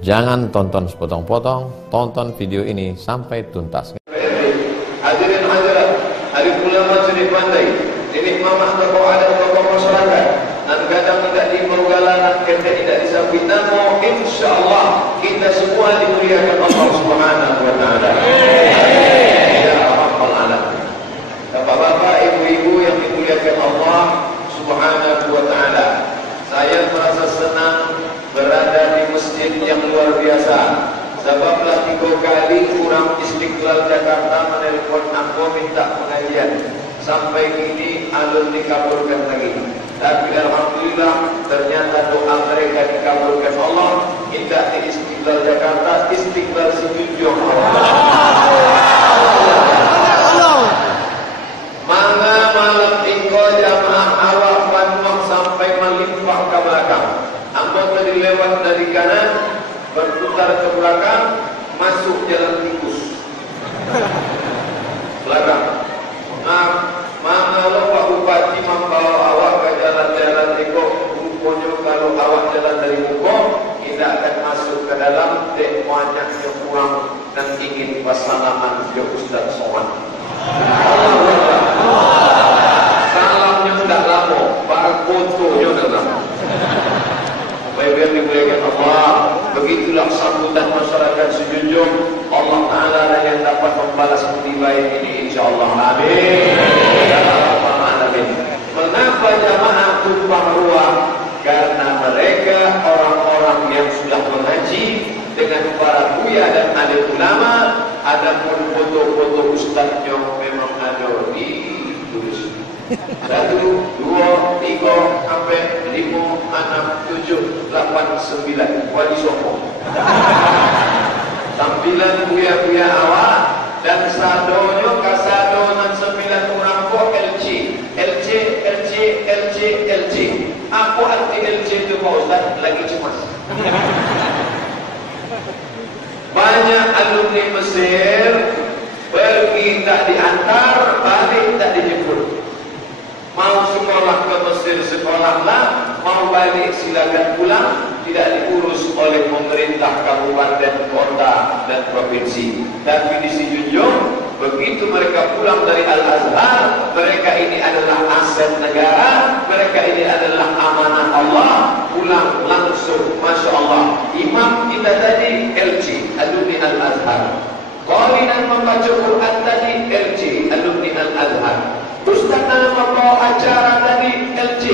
Jangan tonton sepotong-potong, tonton video ini sampai tuntas. Hadirin hadirat, hari ulama suri pandai, ini mamah tokoh adat, tokoh masyarakat, dan kadang tidak dipergalakan, kita tidak disabit namo, insyaAllah kita semua dimuliakan Allah Subhanahu wa ta'ala. Ya Rabbal Alamin. Bapak-bapak, ibu-ibu yang dimuliakan Allah Subhanahu wa ta'ala, saya merasa senang berada di masjid yang luar biasa. Sebablah 3 kali kurang Istiqlal Jakarta menelpon aku minta pengajian. Sampai kini alun dikabulkan lagi. Tapi alhamdulillah ternyata doa mereka dikabulkan Allah. Kita di Istiqlal Jakarta, Istiqlal sejujur Mangga malam tinggal jamaah awak Bantuak sampai melimpah ke belakang. Ambo tadi lewat dari kanan, berputar ke belakang, masuk jalan tikus. Belakang. Mana lo Pak Bupati membawa awak ke jalan-jalan Eko, rupanya kalau awak jalan dari Eko, kita akan masuk ke dalam dek banyak yang kurang dan ingin bersalaman ke Ustaz Soman. Salamnya tidak lama, baru fotonya tidak lama. Baik-baik dimuliakan Allah. Begitulah sambutan masyarakat sejunjung. Allah Ta'ala lah yang dapat membalas budi baik ini, insyaAllah. Amin. Ya Rabbal Alamin. Mengapa jamaah tumpah ruah? Karena mereka orang-orang yang sudah mengaji dengan para buya dan alim ulama. Adapun foto-foto ustaznya memang ada ditulis 1, 2, 3, sampai 5, 6, 7, 8, 9 wali songo. Tampilan buya-buya awak dan sadonyo kasado nan 9 orang kok LC. Apa arti LC itu Pak Ustaz? Lagi cemas. Banyak alumni Mesir pergi tak diantar, balik tak dijemput. Mau sekolah ke Mesir sekolahlah, mau balik silakan pulang, tidak diurus oleh pemerintah kabupaten, kota dan provinsi. Tapi di Sijunjung, begitu mereka pulang dari Al-Azhar, mereka ini adalah aset negara, mereka ini adalah amanah Allah, pulang langsung, Masya Allah. Imam kita tadi LC, alumni Al-Azhar. Qalinan membaca Quran tadi LC, alumni Al-Azhar. Ustaz dalam membawa acara tadi LC,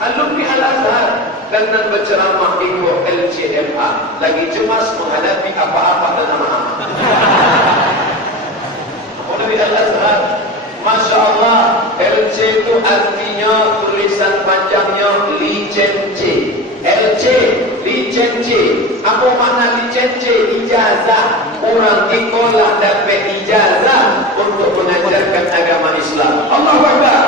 alumni Al-Azhar. Dan berceramah ikut LCMA, lagi cemas menghadapi apa-apa dan nama-nama. Alumni Al-Azhar, Masya Allah. LC itu artinya tulisan panjangnya licenci. LC, licenci. Apa makna licenci? Ijazah. Orang sekolah dapat ijazah untuk mengajarkan agama Islam. Allahu Akbar.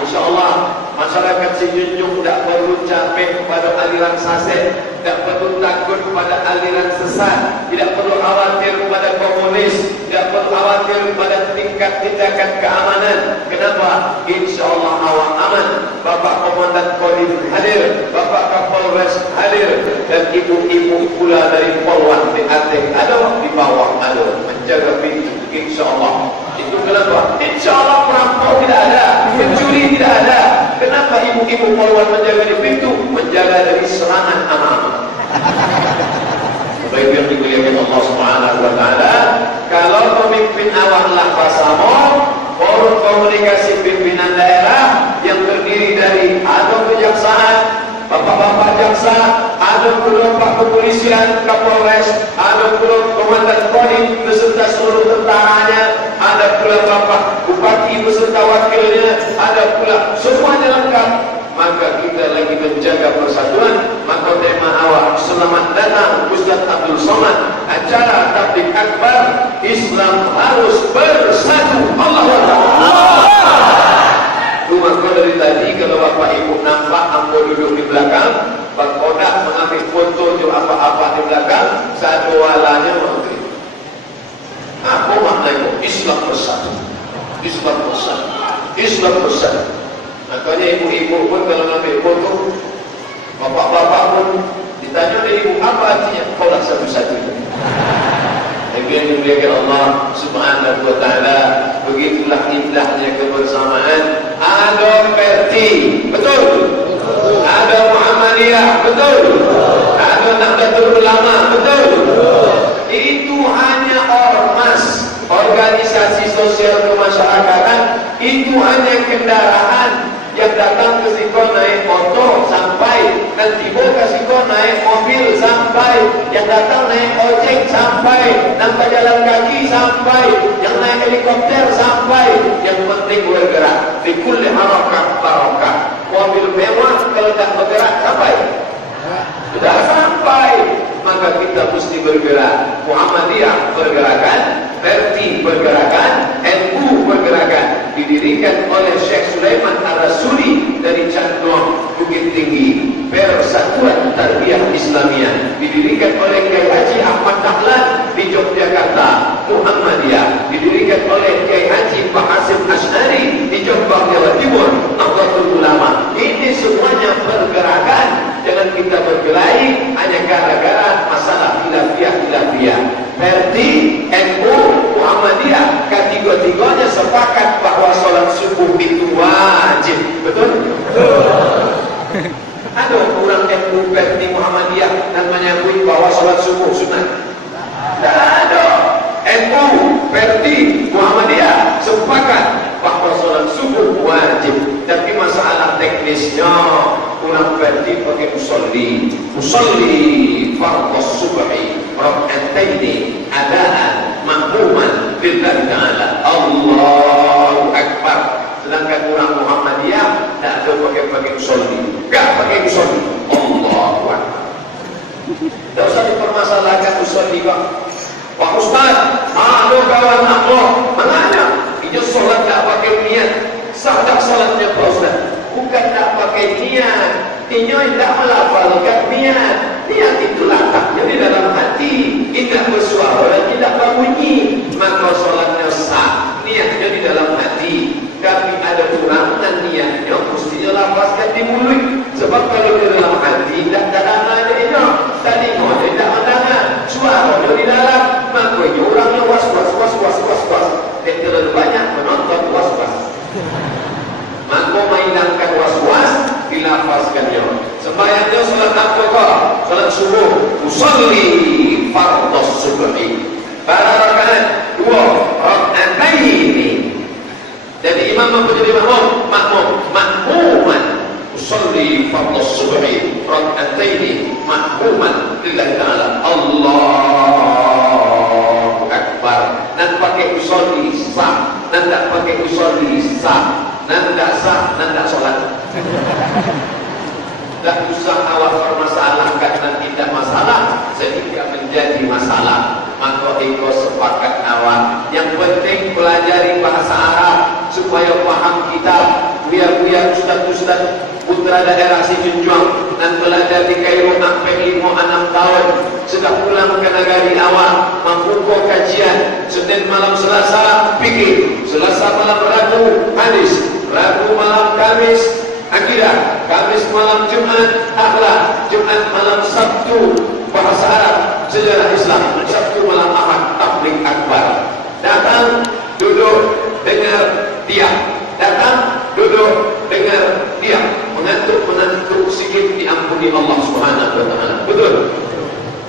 InsyaAllah masyarakat Sijunjung tidak perlu capek kepada aliran saset, tidak perlu takut kepada aliran sesat, tidak perlu khawatir kepada komunis, tidak perlu khawatir kepada tingkat tindakan keamanan. Kenapa? InsyaAllah awak aman. Bapak Komandan Kodim hadir, Bapak Kapolres hadir, dan ibu-ibu pula dari Polwan di atas ada, di bawah ada, menjaga pintu. InsyaAllah. Itu kenapa? InsyaAllah perampok tidak ada, pencuri tidak ada. Kenapa ibu-ibu Polwan menjaga di pintu? Menjaga dari serangan anak-anak. Baik yang dimuliakan Allah Subhanahu wa ta'ala, kalau pemimpin awaklah Pasamo, forum komunikasi pimpinan daerah yang terdiri dari ada kejaksaan, bapak-bapak jaksa, ada pula Pak Kepolisian, Kapolres, ada pula Komandan Kodim beserta seluruh tentaranya, ada pula Bapak Bupati beserta wakilnya, ada pula semuanya lengkap. Maka kita lagi menjaga persatuan. Maka tema awak selamat datang Ustaz Abdul Somad, acara tabligh akbar Islam harus bersatu. Allahu Akbar. Maka dari tadi kalau bapak ibu nampak ambo duduk di belakang, Pak Kodak mengambil foto je apa-apa di belakang, satu walanya menteri. Apa maknanya? Islam bersatu. Islam bersatu. Islam bersatu. Makanya ibu-ibu pun kalau ambil foto, bapak betul? Ada Nahdlatul Ulama, betul? Itu hanya ormas, organisasi sosial kemasyarakatan. Itu hanya kendaraan yang datang ke siko naik motor sampai, nanti ke siko naik mobil sampai, yang datang naik ojek sampai, nampak jalan kaki sampai, yang naik helikopter sampai. Yang penting bergerak. Di kulli harakat barakah. Mobil mewah kalau tak bergerak sampai, sudah sampai. Maka kita mesti bergerak. Muhammadiyah bergerakan, Verti bergerakan, NU bergerakan. Didirikan oleh Syekh Sulaiman Ar-Rasuli dari Candong, Bukit Tinggi. Persatuan Tarbiyah Islamiyah didirikan oleh Kiai Haji Ahmad Dahlan di Yogyakarta. Muhammadiyah didirikan oleh Kiai Haji Pak Hasim Asy'ari di Jombang, Jawa Timur. Nahdlatul Ulama. Ini semuanya pergerakan. Jangan kita berkelahi hanya gara-gara masalah khilafiyah. Verti, NU, Muhammadiyah, ketiga-tiganya sepakat bahwa sholat subuh itu wajib. Betul? Ada orang NU, Verti, Muhammadiyah dan menyambut bahwa sholat subuh sunat? Tidak ada. NU, Verti, Muhammadiyah sepakat bahwa sholat subuh wajib. Tapi masalah teknisnya, orang Verti pakai usolli fardhus subhi rak'ataini adaan makmuman lillahi ta'ala. Allahu Akbar. Sedangkan orang Muhammadiyah tak ada pakai usolli, enggak pakai usolli. Allahu Akbar. Tak usah dipermasalahkan usolli kok. Pak Ustaz, halo kawan Allah, mana? Itu solat tak pakai niat. Sah tak solatnya Pak Ustaz? Bukan tak pakai niat. Inyo tidak melafalkan niat. Niat itu letaknya di dalam hati, tidak bersuara dan tidak berbunyi. Maka solatnya sah. Niatnya di dalam hati. Tapi ada kurangan niatnya, mestinya lafazkan di mulut. Sebab kalau di dalam hati tidak ada niatnya, tadi mohon tidak mendengar suara di dalam. Maka orangnya was. Dan terlalu banyak menonton was. Maka menghilangkan was, dilafazkannya. Sembahyangnya salat apa kok? Salat subuh. Usolli fardhus subhi. Pada rakaat 2 rak'ataini. Jadi imam menjadi makmuman. Usolli fardhus subhi rak'ataini makmuman lillahi ta'ala. Allahu Akbar. Dan pakai usolli sah, dan tak pakai usolli sah. Dan tidak sah, dan tidak sholat. Tak usah awak permasalahkan dan tidak masalah sehingga menjadi masalah. Maka itu sepakat awak. Yang penting pelajari bahasa Arab supaya paham kitab. Biar ustaz-ustaz putra daerah si Junjung dan belajar di Kairo sampai 5-6 tahun. Sudah pulang ke negari awak, membuka kajian. Senin malam Selasa fikih, Selasa malam Rabu hadis, Rabu malam Kamis akidah, Kamis malam Jumat akhlak, Jumat malam Sabtu bahasa Arab, sejarah Islam, Sabtu malam Ahad tabligh akbar. Datang, duduk, dengar, diam. Datang, duduk, dengar, diam. Mengantuk sikit diampuni Allah Subhanahu wa taala. Betul?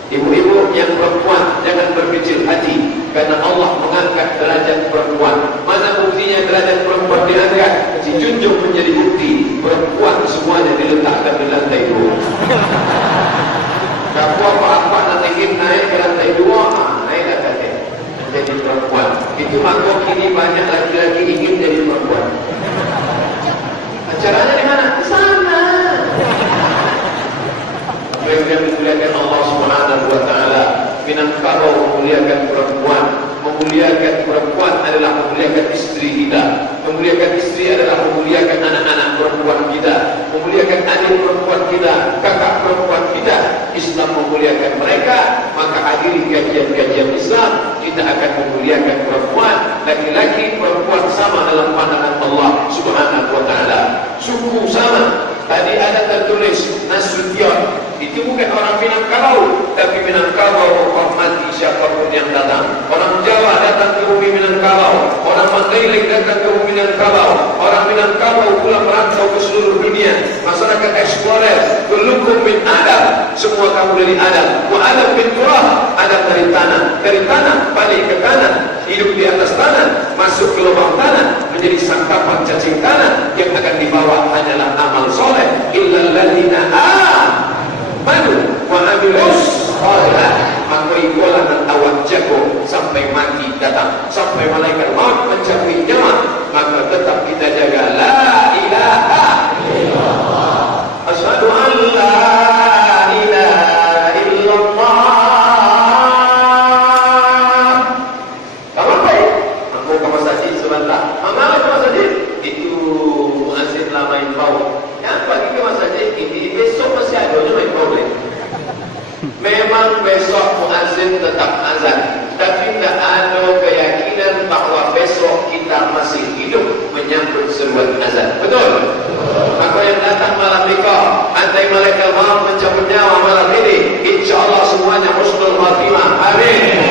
Ibu-ibu yang perempuan jangan berkecil hati, karena Allah mengangkat derajat perempuan. Mana buktinya derajat perempuan diangkat? Si Junjung menjadi bukti. Perempuan semuanya diletakkan di lantai 2. Kalau apa-apa nanti ingin naik ke lantai 2, naiklah katanya. Jadi perempuan. Itu maka kini banyak laki-laki ingin jadi perempuan. Acaranya di mana? Di sana. Yang memuliakan Allah Subhanahu wa taala, minangkabau memuliakan perempuan adalah memuliakan istri kita. Memuliakan istri adalah memuliakan anak-anak perempuan kita, memuliakan adik perempuan kita, kakak perempuan kita. Islam memuliakan mereka, maka hadiri kajian-kajian Islam kita akan memuliakan perempuan. Laki-laki perempuan sama dalam pandangan Allah Subhanahu wa taala. Suku sama. Tadi ada tertulis Nasution. Itu bukan orang Minangkabau, tapi Minangkabau menghormati siapapun yang datang. Orang Jawa datang ke bumi Minangkabau, orang Mandailing datang ke bumi Minangkabau, orang Minangkabau pula merantau ke seluruh dunia. Masyarakat eksplorer, kullukum min dari Adam. Wa Adam bin turab, Adam dari tanah balik ke tanah, hidup di atas tanah, masuk ke lubang tanah, menjadi sangkapan cacing tanah. Yang akan dibawa hanyalah amal soleh. Illal ladzina amanu wa amilus sholihat. Maka itulah awak jago sampai mati datang, sampai malaikat maut mencabut nyawa, maka tetap kita jaga la ilaha illallah, asyhadu an la ilaha illallah. Kamu baik, aku ke masjid sebentar. Mana ke masjid? Itu muazzin lah main bau. Yang pagi ke masjid ini besok masih ada main bau lagi. Memang besok muazzin tetap azan, tapi tidak ada keyakinan bahawa besok kita masih hidup menyambut seruan azan. Betul? Maka yang datang malam nikah, andai malaikat maut mencabut nyawa malam ini, insyaAllah semuanya husnul khatimah. Amin.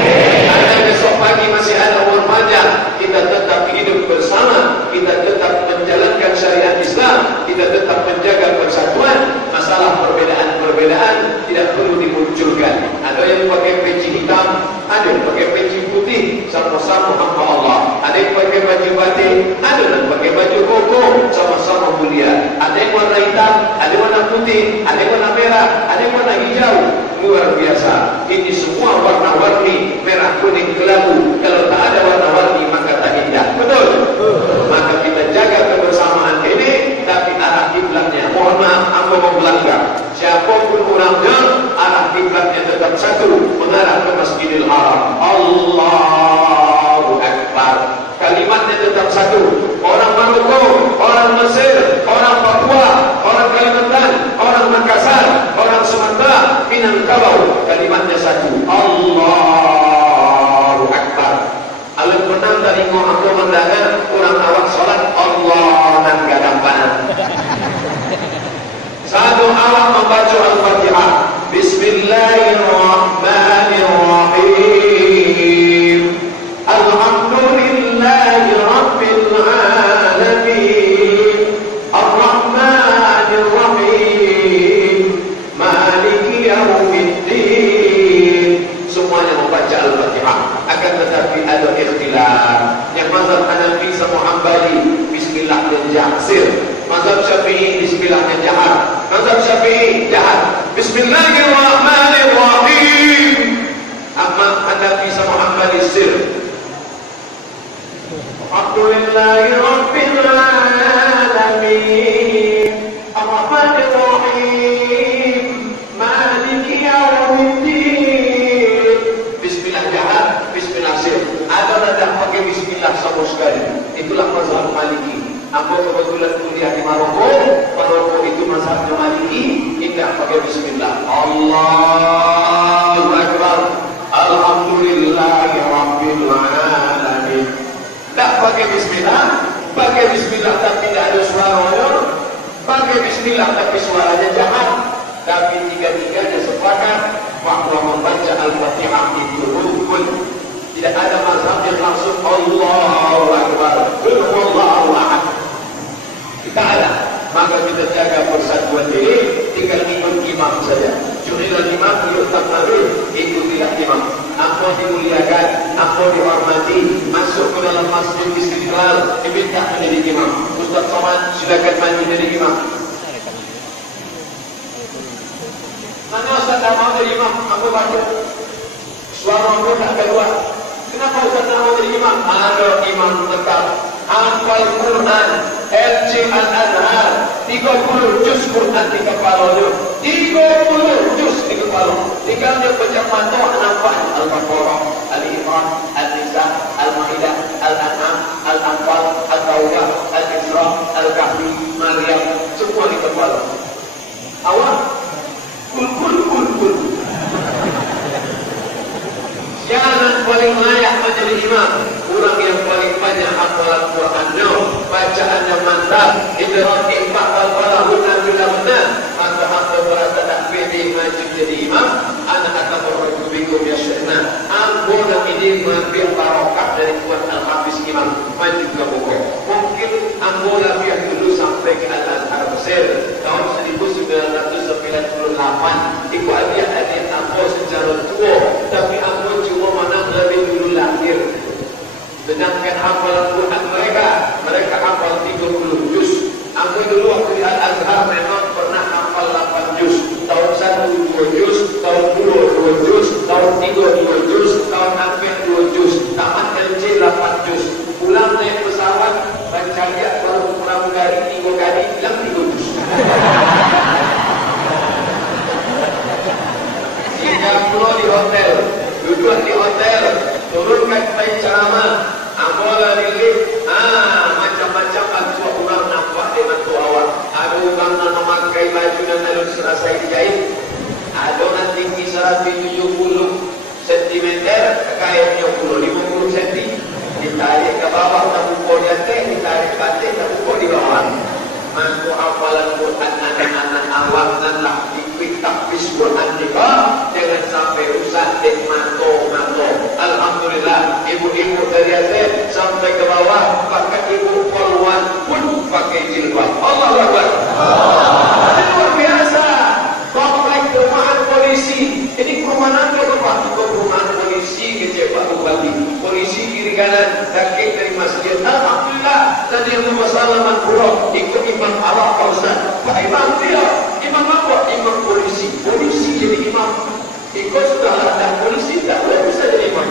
Andai besok pagi masih ada umur panjang, kita tetap hidup bersama, kita tetap menjalankan syariat Islam, kita tetap menjaga persatuan. Masalah perbedaan tidak perlu dimunculkan. Ada yang pakai peci hitam, ada yang pakai peci putih, sama-sama hamba Allah. Ada yang pakai baju batik, ada yang pakai baju koko, sama-sama mulia. Ada yang warna hitam, ada yang warna putih, ada yang warna merah, ada yang warna hijau. Luar biasa. Ini semua warna-warni, merah, kuning, kelabu. Kalau tak ada warna-warni maka tak indah. Betul? Maka kita jaga kebersamaan ini, tapi arah kiblatnya, mohon maaf, aku mau melanggar. Siapapun orangnya, arah kiblatnya tetap satu, mengarah ke Masjidil Haram. Allahu Akbar. Kalimatnya tetap satu. Orang Maroko, orang Mesir, orang Papua, orang Kalimantan, orang Makassar, orang Sumatera, Minangkabau, kalimatnya satu. Allahu Akbar. Alam menang dari aku mendengar orang awak salat Allah dan gadampanan. Satu awak membaca Al-Fatihah. Bismillahirrahmanirrahim. Alhamdulillahi Rabbil Alamin. Ar-Rahmanir-Rahim. Maliki Yawmiddin. Semuanya membaca Al-Fatihah. Akan tetapi ada ikhtilaf. Yang mazhab Hanafi sama Hambali bismillah dan jaksir. Mazhab Syafi'i bismillahnya jahat. Mazhab Syafi'i jahat. Bismillahirrahmanirrahim. Amma Hanafi sama Hambali sir. Alhamdulillahi Rabbil Alamin. Ar-Rahmanir-Rahim. Maliki Yawmiddin. Bismillah jahat, bismillah sir. Ada nada pakai bismillah sama sekali. Itulah mazhab Maliki. Aku kebetulan kuliah di Maroko. Maroko itu mazhabnya Maliki, tidak pakai bismillah. Allahu Akbar. Alhamdulillahi Rabbil Alamin. Tak pakai bismillah, pakai bismillah tapi tidak ada suaranya, pakai bismillah tapi suaranya jahat. Tapi tiga-tiganya sepakat bahwa membaca Al-Fatihah itu rukun. Tidak ada mazhab yang langsung Allahu Akbar, Allahu Ahad. Tidak ada. Maka kita jaga persatuan diri, tinggal ikut imam saja. Ju'ilal imam yu'tam nabi, ikutilah imam. Apa dimuliakan, apa dihormati, masuk ke dalam masjid Istiqlal, diminta menjadi imam. Ustaz Somad, silakan maju jadi imam. Mana Ustaz tak mau jadi imam? Aku baca. Suara aku tak keluar. Kenapa Ustaz tak mau jadi imam? Ada imam tetap hafal Quran, LC Al-Azhar, 30 juz Quran di kepala dia. 30 juz di kepala. Tinggal dia baca mantau nampak Al-Baqarah, Al-Imran, Al-Nisa, Al-Maidah, Al-An'am, Al-Anfal, Al-Taubah, Al-Isra, Al-Kahfi, Maryam, semua di kepala. Awak kul. Jangan paling layak menjadi imam orang yang paling banyak hafalan Qurannya, bacaannya mantap, idrak infak wal guna bila benar. Maka hamba berasa tak pede maju jadi imam. Anak atabarraju bikum ya syekhna. Ambona ini mengambil barokah dari Tuan Al-Hafiz Imam maju ke Bogor. Mungkin ambona biar dulu sampai ke Al-Azhar Mesir tahun 1998. Ikut hadiah orang tua, tapi aku cuma menang lebih dulu lahir. Sedangkan hafalan Quran mereka hafal 30 juz. Aku dulu waktu di Al-Azhar memang pernah hafal 8 juz. Tahun 1 2 juz, tahun 2 2 juz, tahun 3 2 juz, tahun akhir 2 juz, tamat LC 8 juz. Pulang naik pesawat, baca baru pramugari 3 kali, hilang 3 juz. Singapura di hotel, duduk di hotel, turunkan bayi ceramah, amola lilik, macam-macam bantu orang nampak dia bantu awak. Ada orang nak memakai baju dan lalu serasa dijahit. Ada nak tinggi 170 cm, kainnya 50 cm. Ditarik ke bawah, tak pukul di atas, ditarik ke atas, tak pukul di bawah. Mantu hafalan Quran anak-anak awak nanlah dikuit takbis Quran juga. Jangan sampai rusak dan mato-mato. Alhamdulillah, ibu-ibu dari atas sampai ke bawah, pakai ibu polwan pun pakai jilbab. Allahu Akbar. Luar biasa. Komplek perumahan polisi. Ini perumahan apa? Perumahan polisi kecil Pak Bupati. Polisi kiri kanan, kaki dari masjid. Alhamdulillah. Tadi yang masalah pulau ikut imam Allah Pak Ustaz. Pak Imam dia, imam apa? Imam polisi. Polisi jadi imam. Ikut sudah ada polisi tak boleh bisa jadi imam.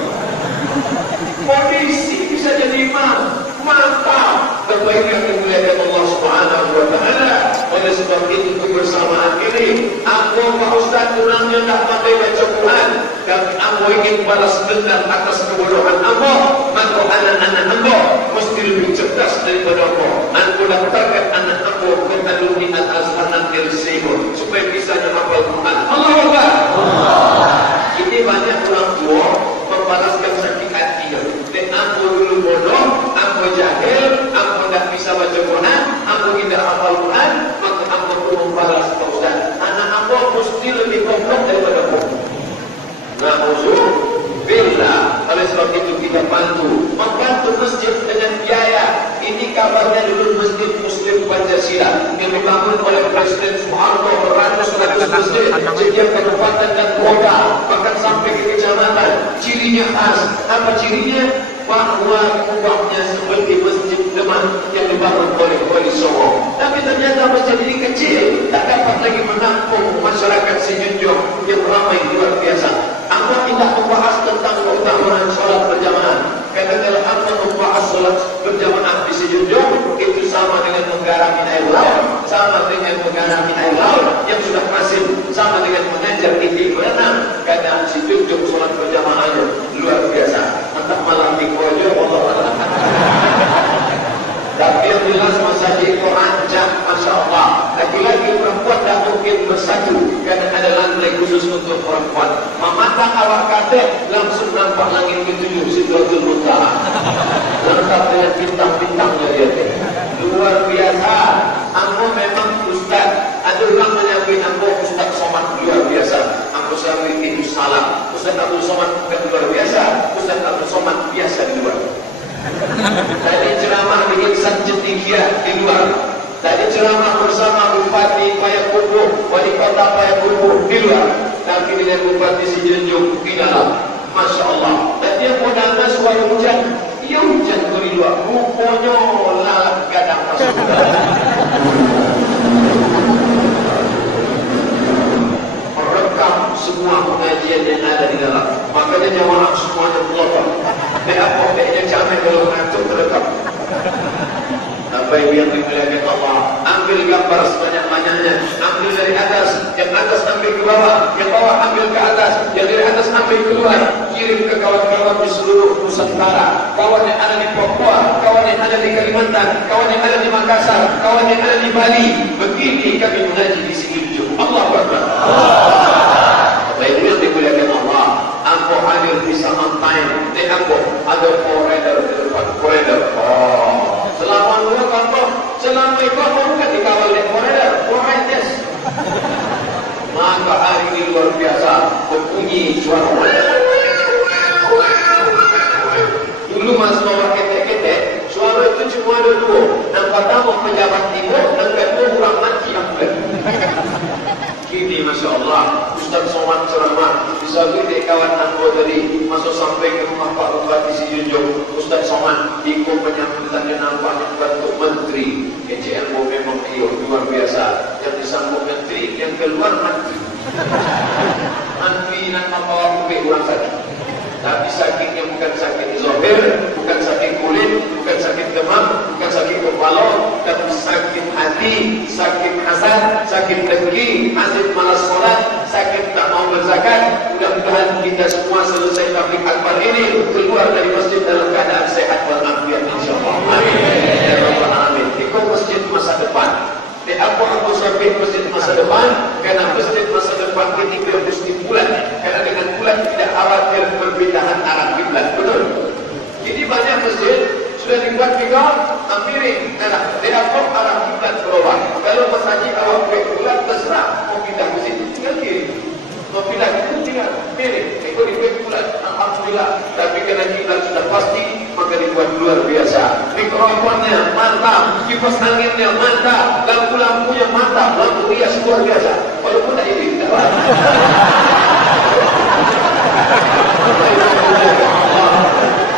Polisi bisa jadi imam. Mantap. Terbaik yang dimuliakan Allah Subhanahu wa taala. Oleh sebab itu kebersamaan ini, aku Pak Ustaz kurangnya tak pandai baca Quran dan aku ingin balas dendam atas kebodohan aku, maka anak-anak aku mesti lebih cerdas daripada aku. Aku daftarkan anak aku ke alumni Al-Azhar nanti supaya bisa hafal Quran. Allahu Akbar. Ini banyak orang tua membalaskan sakit hati. Dan aku dulu bodoh, aku jahil, aku tak bisa baca Quran, aku tidak hafal Quran, maka aku perlu membalas Pak Ustaz. Anak aku mesti lebih goblok daripada aku. Na'udzubillah. Oleh sebab itu kita membantu masjid dengan biaya. Ini kabarnya dulu masjid Muslim Pancasila yang dibangun oleh Presiden Soeharto, beratus-ratus masjid setiap kabupaten dan kota, bahkan sampai ke kecamatan. Cirinya khas. Apa cirinya? Bahwa kubahnya seperti masjid Demak yang dibangun oleh Wali Songo. Tapi ternyata masjid ini kecil, tak dapat lagi menampung masyarakat Sejunjung yang ramai luar biasa. Anda tidak membahas tentang keutamaan sholat berjamaah. Karena kalau anda membahas sholat berjamaah di Sejunjung, itu sama dengan menggarami air laut, sama dengan menggarami air laut yang sudah masin, sama dengan mengajar tinggi berenang. Karena Sejunjung sholat berjamaahnya luar biasa. Entah malam di Kojo, Allah. Tapi yang jelas masjid itu rancak, Masya Allah. Laki-laki perempuan tak mungkin bersatu karena ada lantai khusus untuk perempuan. Memandang awak kata langsung nampak langit ketujuh Sidratul Muntaha. Lengkap dengan bintang-bintangnya dia. Luar biasa. Aku memang ustaz. Ada orang menyambut aku Ustaz Somad luar biasa. Aku selalu itu salah. Ustaz Abdul Somad bukan luar biasa. Ustaz Abdul Somad biasa di luar. Tadi ceramah di Insan Cendikia di luar. Tadi ceramah bersama Bupati Payakumbuh, Wali Kota Payakumbuh di luar. Tapi dengan Bupati Sejunjung di dalam. Masya Allah. Dan dia modalnya suara hujan. Ia hujan di luar. Rupanya lalat gadang masuk. Merekam semua pengajian yang ada di dalam. Makanya jamaah semuanya pelopor. Apa bedanya camai kalau mengantuk terekam. Bapak Ibu yang dimuliakan Allah, ambil gambar sebanyak-banyaknya. Ambil dari atas, yang atas ambil ke bawah, yang bawah ambil ke atas, yang dari atas ambil keluar. Kirim ke kawan-kawan di seluruh Nusantara, kawan yang ada di Papua, kawan yang ada di Kalimantan, kawan yang ada di Makassar, kawan yang ada di Bali. Begini kami mengaji di Sejunjung. Allahu Akbar. Bapak Ibu yang dimuliakan Allah, aku hadir di on time. Dan aku ada foreigner di depan. Foreigner. Selama dua kampung, selama itu aku bukan dikawal oleh foreigners. Maka hari ini luar biasa berbunyi suara. Dulu mas bawa ketek-ketek, suara itu cuma ada dua. Yang pertama pejabat timur, dan kedua orang mati yang bulan. Kini Masya Allah, Ustaz Somad ceramah, bisa beri kawan aku tadi masuk sampai ke rumah Pak Bupati Sijunjung. Ustaz Somad ikut penyambutannya nampaknya bentuk menteri. KCMO memang luar biasa. Yang disambut menteri, yang keluar menteri. Menteri nak membawa kuih orang sakit. Tapi sakitnya bukan sakit zahir, bukan sakit kulit, bukan sakit demam, bukan sakit kepala, tapi sakit hati, sakit hasad, sakit dengki, hasad malas sholat, sakit tak mau berzakat. Mudah-mudahan kita semua selesai tabligh akbar ini keluar dari masjid dalam keadaan sehat walafiat insyaallah. Amin. Ya rabbal alamin. Ikut masjid masa depan. Di aku sampai masjid masa depan, karena masjid masa depan ini mesti bulan, karena dengan bulan tidak khawatir perbedaan arah kiblat, betul? Jadi banyak masjid sudah dibuat tiga miring, karena di aku arah kiblat berubah. Kalau masjid awak bulan terserah mau pindah masjid, tinggal kiri, mau pindah itu tinggal miring, ikut dibuat bulan, alhamdulillah. Tapi karena kiblat sudah pasti, maka dibuat luar biasa. Mikrofonnya mantap, kipas anginnya mantap, lampu-lampunya mantap, lampu hias luar biasa. Walaupun tak ini tidak apa.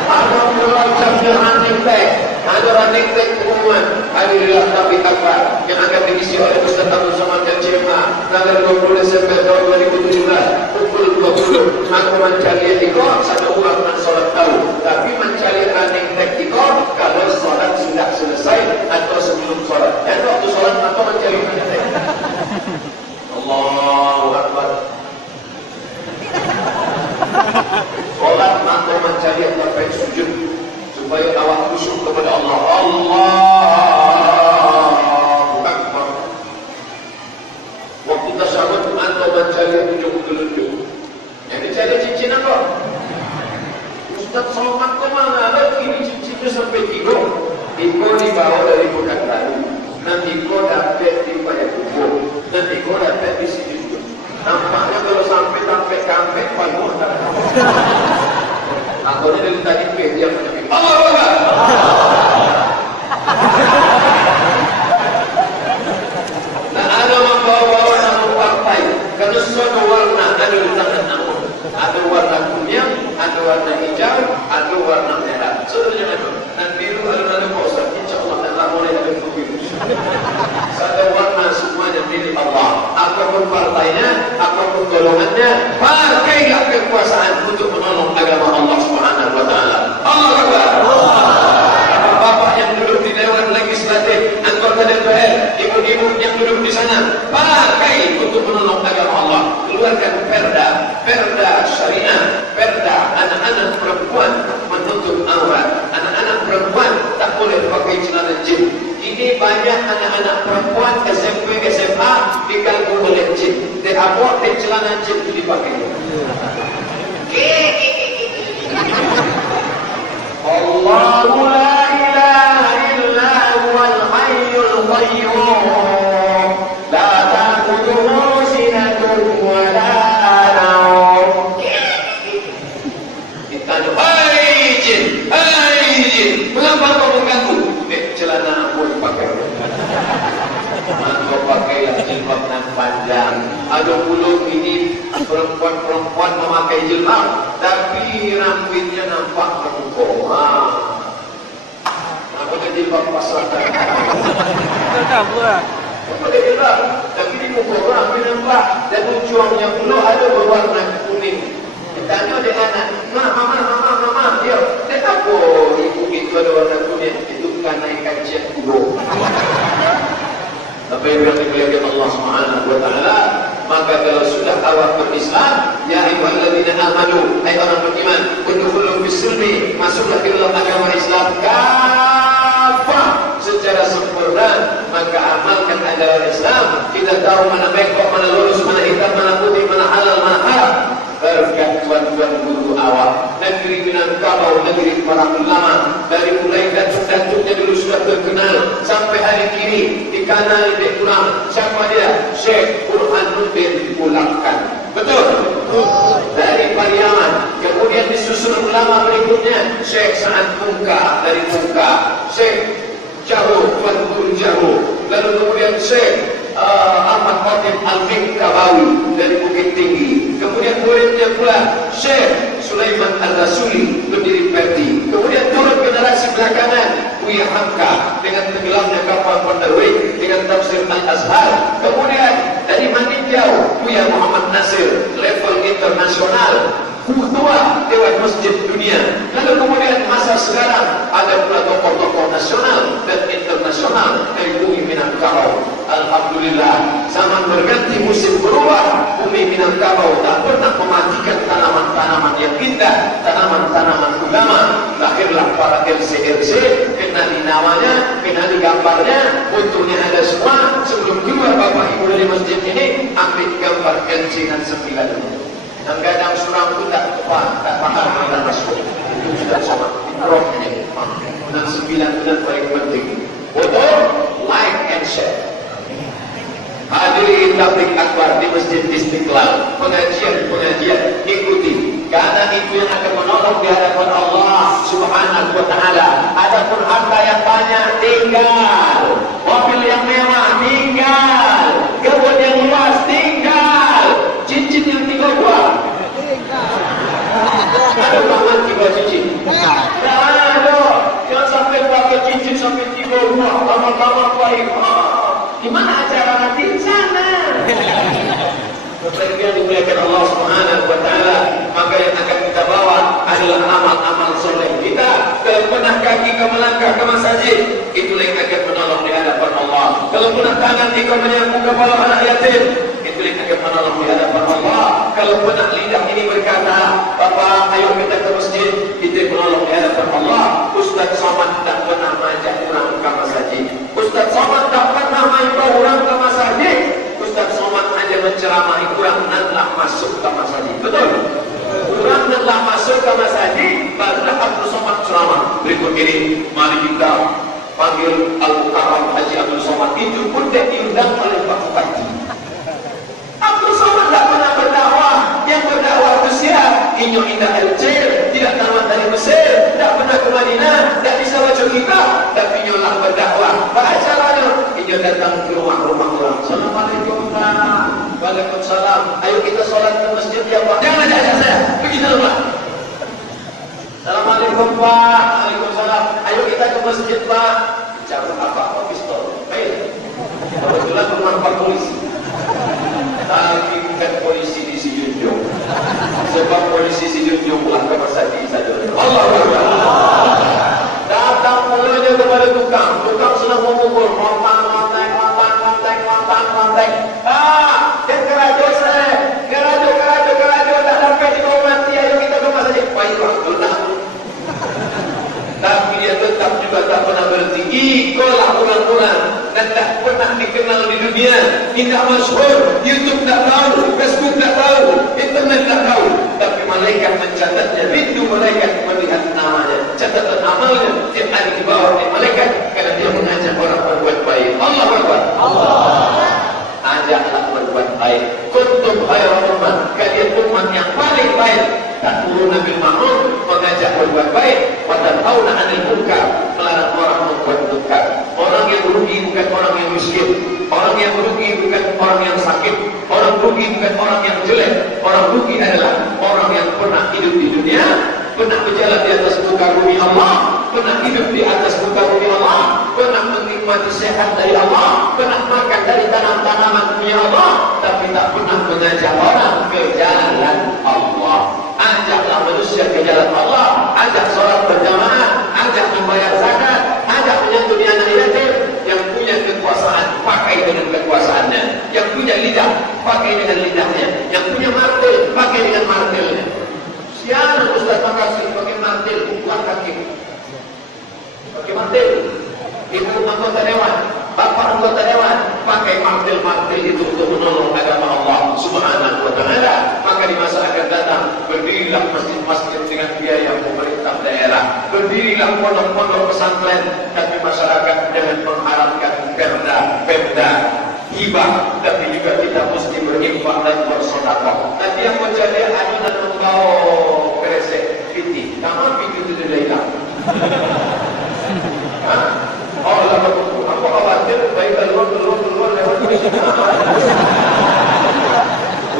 Ada ucapnya running back, ada running back pengumuman hari raya tabligh akbar yang akan diisi oleh Ustaz Abdul Somad LCMA tanggal 20 Desember tahun 2017 pukul 20. Aku mencari ikor satu ulang dan solat tahu, tapi mencari running back ikor kalau solat sudah selesai atau sebelum solat. Dan waktu solat atau mencari running back. Allahu Akbar. Solat atau mencari sampai sujud supaya awak khusyuk kepada Allah. Allahu Akbar. Waktu tasyahud atau mencari tunjuk-tunjuk. Yang dicari cincin apa? Ustaz Somad ke mana? Ini cincinnya sampai tiga. Iko dibawa dari Pekanbaru. Nanti iko dapat di Payakumbuh. Nanti iko dapat di Sijunjung. Nampaknya kalau sampai kampek paling tak. Akhirnya dari tadi dia menyebut Allah Akbar. Nah, ada membawa satu partai karena suatu warna ada di tangan kamu. Ada warna kuning, ada warna hijau, ada warna merah. Sebenarnya itu. Dan biru ada kosong. Insyaallah tak boleh ada biru. Satu warna semuanya milik Allah. Apapun partainya, apapun golongannya, pakailah kekuasaan untuk menolong agama Allah Subhanahu wa taala. Allah Akbar. Bapak yang duduk di Dewan Legislatif, anggota DPR, ibu-ibu yang duduk di sana, pakai untuk menolong agama Allah. Keluarkan perda syariah, perda anak-anak perempuan menutup aurat. Anak-anak perempuan tak boleh pakai celana jin. Ini banyak anak-anak perempuan SMP, SMA diganggu oleh jin. Diabort di celana jin dipakai. Allahu la ilaha illa huwal hayyul qayyum la ta'khudhuhu sinatun wa la nawm. Ditanya, hai jin, mengapa kau mengganggu? Celana aku pakai. Kau pakai jilbab yang panjang. Ada puluh ini perempuan memakai jilbab, tapi rambutnya nampak terbuka. Aku pakai jilbab pasrah. Aku pakai jilbab, tapi di muka rambut nampak. Dan ujungnya pula ada berwarna kuning. Ditanya dia anak, mama, dia apa ibu itu ada warna kuning? Itu karena ikan jet buruk. Tapi yang dimuliakan Allah Subhanahu wa taala, maka kalau sudah awak berislam, ya ayyuhalladzina amanu, hai orang beriman, udkhulu fis-silmi, masuklah ke dalam agama Islam kafah secara sempurna. Maka amalkan ajaran Islam. Kita tahu mana bengkok, mana lurus, mana hitam, mana putih, mana halal, mana haram. Berkat tuan-tuan guru awak, negeri Minangkabau, negeri para ulama, dari mulai datuk-datuknya dulu sudah terkenal sampai hari kini dikenal di ulama. Siapa dia? Syekh Burhanuddin Ulangkan. Betul? Dari Pariaman. Kemudian disusul ulama berikutnya Syekh Sa'ad Mungka dari Mungka, Syekh Jahu, Tuan Guru Jahu. Lalu kemudian Syekh Ahmad Khatib Al-Mingkabawi dari Bukit Tinggi. membangunkan masjid dunia. Lalu kemudian masa sekarang ada pula tokoh-tokoh nasional dan internasional dari bumi Minangkabau. Alhamdulillah, zaman berganti, musim berubah. Bumi Minangkabau tak pernah mematikan tanaman-tanaman yang indah, tanaman-tanaman ulama. Lahirlah para LC-LC, kenali namanya, kenali gambarnya, fotonya ada semua. Sebelum keluar Bapak Ibu dari masjid ini, ambil gambar LC dan 9. Yang kadang surang pun tak paham, tak masuk. Itu sudah sama, drop ini. Dan 9 paling penting. Foto, like and share. Hadirin tabligh akbar di Masjid Istiqlal, pengajian ikuti, karena itu yang akan menolong di hadapan Allah Subhanahu wa taala. Adapun harta yang banyak tinggal, mobil yang mewah tinggal, kebun yang luas tinggal, cincin yang 3 buah ada banget 3 cincin. Jangan sampai pakai cincin sampai 3 buah, lama-lama baik. Gimana acara nanti di sana? Bapak yang dimuliakan Allah Subhanahu wa taala, maka yang akan kita bawa adalah amal-amal soleh kita. Kalau pernah kaki kau melangkah ke masjid, itulah yang akan menolong di hadapan Allah. Kalau pernah tangan kau menyapu kepala anak yatim, itulah yang akan menolong di hadapan Allah. Kalau pernah lidah ini berkata, Bapak, ayo kita ke masjid, itu yang menolong di hadapan Allah. Ustaz Somad tak pernah mengajak orang ke masjid. Ustaz Somad tak pernah mengajak orang ke masjid. Ustaz Somad hanya menceramahi orang nanlah masuk ke masjid. Betul? Orang nanlah masuk ke masjid, barulah Abdul Somad ceramah. Berikut ini, mari kita panggil Al-Mukarram Haji Abdul Somad. Itu pun tidak diundang oleh Pak Bupati. Abdul Somad tak pernah berdakwah. Yang berdakwah itu siap. Inyo indah El-Jir, tidak tamat dari Mesir, tak pernah ke Madinah, tak bisa baca kitab, tapi inyolah berdakwah. Baca lalu, inyo datang ke rumah-rumah orang. Assalamualaikum Pak. Waalaikumsalam. Ayo kita sholat ke masjid ya Pak. Jangan ajak saya, pergi dulu Pak. Assalamualaikum Pak. Waalaikumsalam. Ayo kita ke masjid Pak. Cabut apa? Pistol. Baik. Kebetulan rumah Pak polisi. Tapi bukan polisi di Sijunjung. Sebab polisi Sijunjung pulang ke masjid saja. Allah Akbar. Datang mulanya kepada tukang. Tukang sedang memukul. Montang. Yang kerajo saya. Kerajo. Tak dapat dibawa mati. Ayo kita ke masjid. Baiklah, benar. Tapi dia tetap juga tak pernah berhenti. Ikolah orang-orang dan tak pernah dikenal di dunia. Tidak masyhur. YouTube tak tahu, Facebook tak tahu, internet tak tahu. Tapi malaikat mencatatnya. Rindu malaikat melihat namanya. Catatan amalnya tiap hari di bawah oleh malaikat karena dia mengajak orang berbuat baik. Allah Akbar. Ajaklah berbuat baik. Kuntum khairan ummah. Kalian umat yang paling baik. Ta'muruna bil ma'ruf, mengajak berbuat baik, wa tanhauna 'anil munkar, melarang orang membuat munkar. Orang yang rugi bukan orang yang miskin. Orang yang rugi bukan orang yang sakit. Orang rugi bukan orang yang jelek. Orang rugi adalah orang yang pernah hidup di dunia, pernah berjalan di atas muka bumi Allah, pernah hidup di atas muka bumi Allah, pernah menikmati sehat dari Allah, pernah makan dari tanam-tanaman dunia Allah, tapi tak pernah mengajak orang ke jalan Allah. Ajaklah manusia ke jalan Allah, ajak sholat berjamaah, ajak membayar zakat, ajak menyantuni anak yatim. Yang punya kekuasaan, pakai dengan kekuasaannya. Yang punya lidah, pakai dengan lidahnya. Yang punya martil, pakai dengan martilnya. Siapa Ustaz makasih pakai martil, bukan kaki. Pakai martil. Ibu anggota dewan, bapak anggota dewan, pakai martil-martil itu untuk menolong agama Allah Subhanahu wa taala. Maka di masa akan datang, berdirilah masjid-masjid dengan biaya pemerintah daerah. Berdirilah pondok-pondok pesantren, tapi masyarakat jangan mengharapkan perda, hibah, tapi juga kita mesti berinfak dan bersedekah. Nanti yang menjadi ajudan membawa kresek piti, kamu piti itu sudah hilang. Oh, aku khawatir baik keluar lewat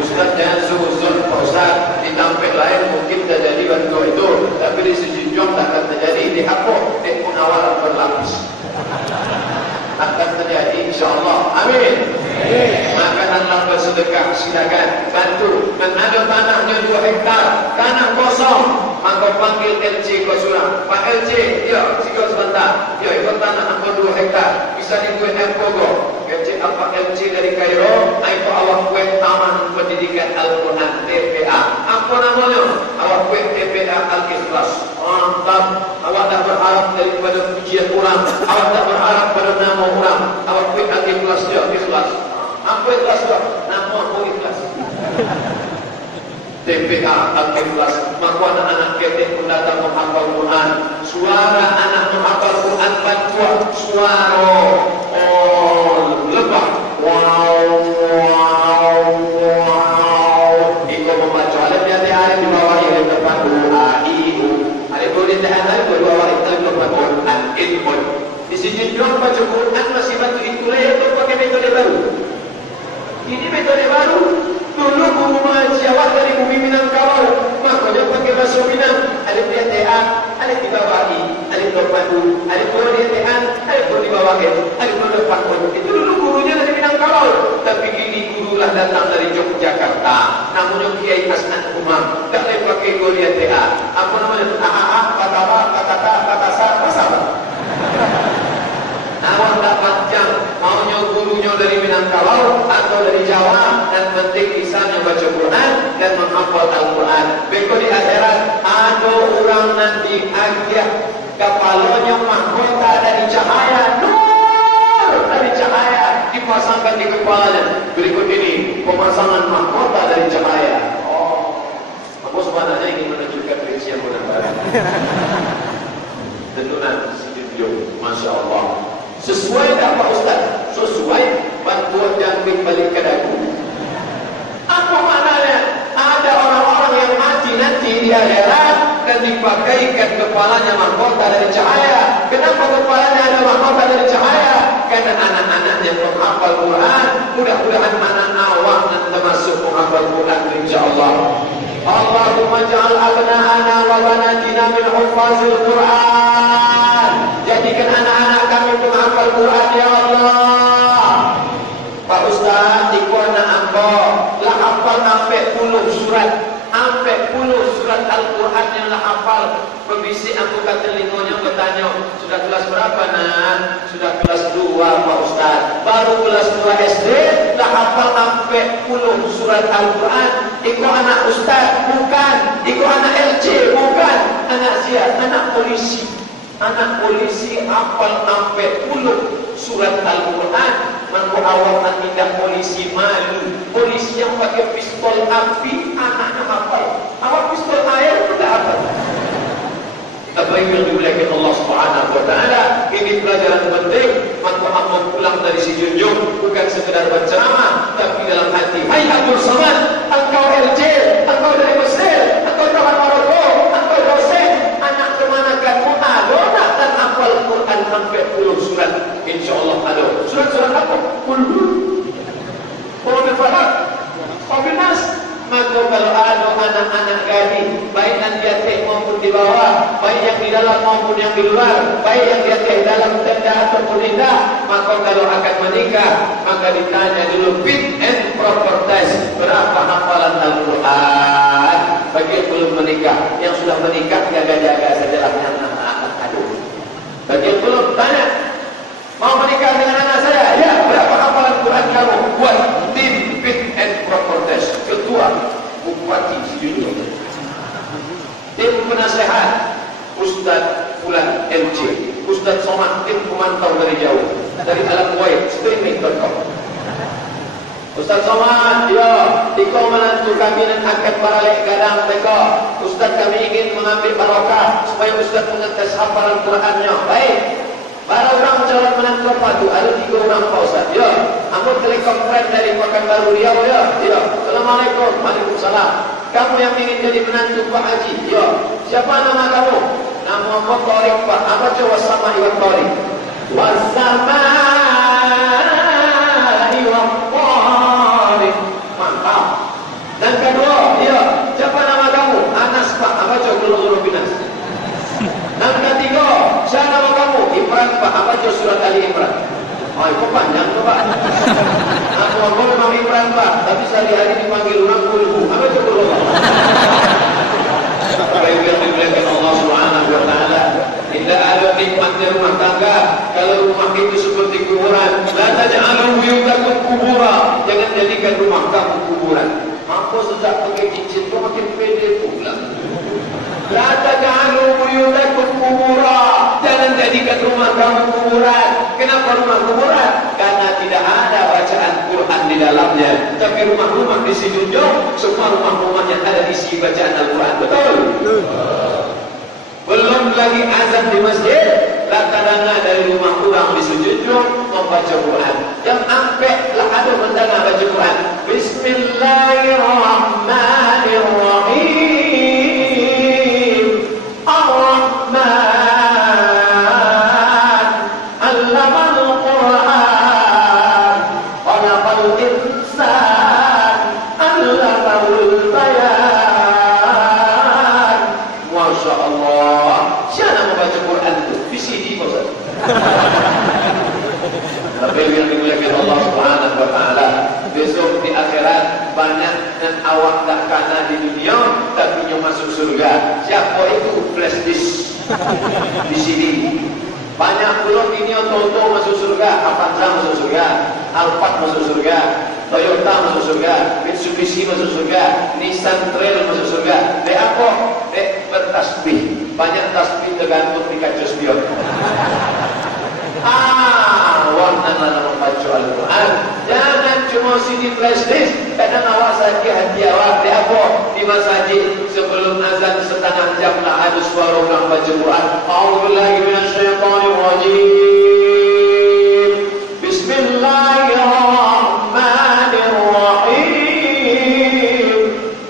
Ustaz jangan suzon Pak Ustaz, di tampil lain mungkin terjadi bantu itu, tapi di Sejunjung tak akan terjadi. Di Hapo penawaran berlapis akan terjadi insyaAllah. Amin. Makananlah bersedekah, silakan bantu. Dan ada tanahnya 2 hektar, tanah kosong, LC, ya, sikap sebentar. Ya, ikut tanah 2 hektar. Bisa dibuat Pogo. LC apa LC dari Kairo? Itu awak buat Taman Pendidikan Al-Quran TPA. Apa namanya? Awak buat TPA Al-Ikhlas. Mantap. Awak tak berharap daripada pujian orang. Awak tak berharap pada nama orang. Awak buat Al-Ikhlas dia, Ikhlas. Apa ikhlas dia? Nama aku ikhlas. TPA Al-Ikhlas. Maka anak-anak kita pun datang menghafal Quran. Suara anak menghafal Quran bantuan suara lebah. Wow, wow, wow. Iko membaca alat dia ada di bawah yang depan A-I-U. Ada boleh tahan ada di bawah itu depan Quran input. Di sini juga baca Quran masih bantu itu lah itu pakai metode baru. Ini metode baru. Dulu guru mengaji awak dari bumi Minangkabau, makanya pakai bahasa Minang. Ada dia TA, ada di bawah I, ada di depan U, ada perlu dia TA, ada perlu di bawah N, ada perlu depan U. Itu dulu gurunya dari Minangkabau. Tapi gini guru lah datang dari Yogyakarta. Namanya Kiai Asnan Umar. Tak boleh pakai guru dia TA. Apa namanya? AAA, Pataba, Patata, Patasa, Pasaba. Awak tak panjang maunya gurunya dari Minangkabau atau dari Jawa dan penting lisannya baca Quran dan menghafal Al-Quran. Besok di akhirat ada orang nanti akhir kepalanya mahkota dari cahaya nur dari cahaya dipasangkan di kepalanya. Berikut ini pemasangan mahkota dari cahaya. Oh, aku sebenarnya ingin menunjukkan prinsip yang benar-benar. Tentunan video, masya Allah. Sesuai tak Pak Ustaz? Sesuai bantuan yang dibalikan aku. Apa maknanya? Ada orang-orang yang mati nanti di akhirat dan dipakaikan kepalanya mahkota dari cahaya. Kenapa kepalanya ada mahkota dari cahaya? Karena anak-anaknya menghafal Quran. Mudah-mudahan anak awak dan termasuk menghafal Quran insyaAllah. Allahumma ja'al abna'ana wa banatina min hufazil Quran. Jadikan anak-anak kami menghafal Quran ya Allah. Pak Ustaz, di kuana ambo lah hafal sampai 10 surat, sampai 10 surat Al-Quran yang lah hafal. Berbisik aku kata lingonya bertanya, sudah kelas berapa nak? Sudah kelas 2 Pak Ustaz. Baru kelas 2 SD lah hafal sampai 10 surat Al-Quran. Iku anak Ustaz? Bukan. Iku anak LC? Bukan. Anak siapa? Anak polisi. Anak polisi hafal sampai 10 surat Al-Quran. Maka awak tidak polisi malu. Polisi yang pakai pistol api anaknya hafal. Awak pistol air tidak hafal. Apa yang dimuliakan Allah Subhanahu wa taala, ini pelajaran penting. Maka amal pulang dari si junjung bukan sekedar berceramah, tapi dalam hati, hai Abdul Samad, engkau LJ, engkau dari Mesir, engkau dari Maroko, engkau dosen, anak kemana kamu ada dan hafal Quran sampai 10 surat. Insyaallah ada. Surat-surat apa? Kulhu, Al-Falaq, Al-Nas. Maka kalau ada anak-anak gadis, baik yang di atas maupun di bawah, baik yang di dalam maupun yang di luar, baik yang di atas dalam tenda ataupun tidak, maka kalau akan menikah, maka ditanya dulu fit and proper test, berapa hafalan Al-Quran. Bagi yang belum menikah, yang sudah menikah jaga-jaga sajalah yang anak aduh. Bagi yang belum, tanya, mau menikah dengan anak saya? Ya, berapa hafalan Quran kamu? Buat tim fit and proper test. Ketua Bupati Sidoarjo, tim penasehat Ustaz Fulan LC, Ustaz Somad, tim pemantau dari jauh dari alam web streaming.com. Ustaz Somad, ya, iko menantu kami dan akan balik gadang teko. Ustaz kami ingin mengambil barokah supaya Ustaz mengetes hafalan Qurannya. Baik. Para orang calon menantu apa tu? Ada 3 orang Pak Ustaz. Ya, aku telekonferensi dari Pekanbaru Riau ya. Ya. Assalamualaikum. Waalaikumsalam. Kamu yang ingin jadi menantu Pak Haji? Ya. Siapa nama kamu? Nama aku Torik Pak. Apa coba sama Iwan Torik? Wassamai wa Torik. Mantap. Dan kedua, ya. Siapa nama kamu? Anas Pak. Apa coba guru-guru binas? Dan ketiga, siapa nama kamu? Imran Pak. Apa coba surat Ali Imran? Oh, itu panjang tu Pak. Aku memang Imran Pak, tapi sehari-hari dipanggil orang kulhu. Apa coba kulhu? Apa yang dimuliakan Allah Subhanahu wa taala? Apa sudah pakai cincin tu makin pede pula. La taj'alu buyutakum qubura. Jangan jadikan rumah kamu kuburan. Kenapa rumah kuburan? Karena tidak ada bacaan Quran di dalamnya. Tapi rumah-rumah di Situjong, semua rumah-rumah yang ada isi bacaan Al-Quran. Betul? Belum lagi azan di masjid, rata-rata dari rumah orang di Situjong membaca Quran. Yang sampai lah ada mendengar baca Quran. Bismillahirrahmanirrahim. Tapi yang dimuliakan Allah Subhanahu wa taala, besok di akhirat banyak dan awak tak kana di dunia tapi yang masuk surga. Siapa itu? Flash disk di sini. Banyak pula dunia Toto masuk surga, Avanza masuk surga, Alphard masuk surga, Toyota masuk surga, Mitsubishi masuk surga, Nissan Trail masuk surga. Apa? Bertasbih. Banyak tasbih tergantung di kaca spion. Warna membaca Al-Quran. Jangan cuma sini flash disk. Kadang awak sakit hati awak. Di apa? Di masjid sebelum azan setengah jam lah ada suara orang baca Quran. A'udzubillahi minasyaitonirrajim. Bismillahirrahmanirrahim.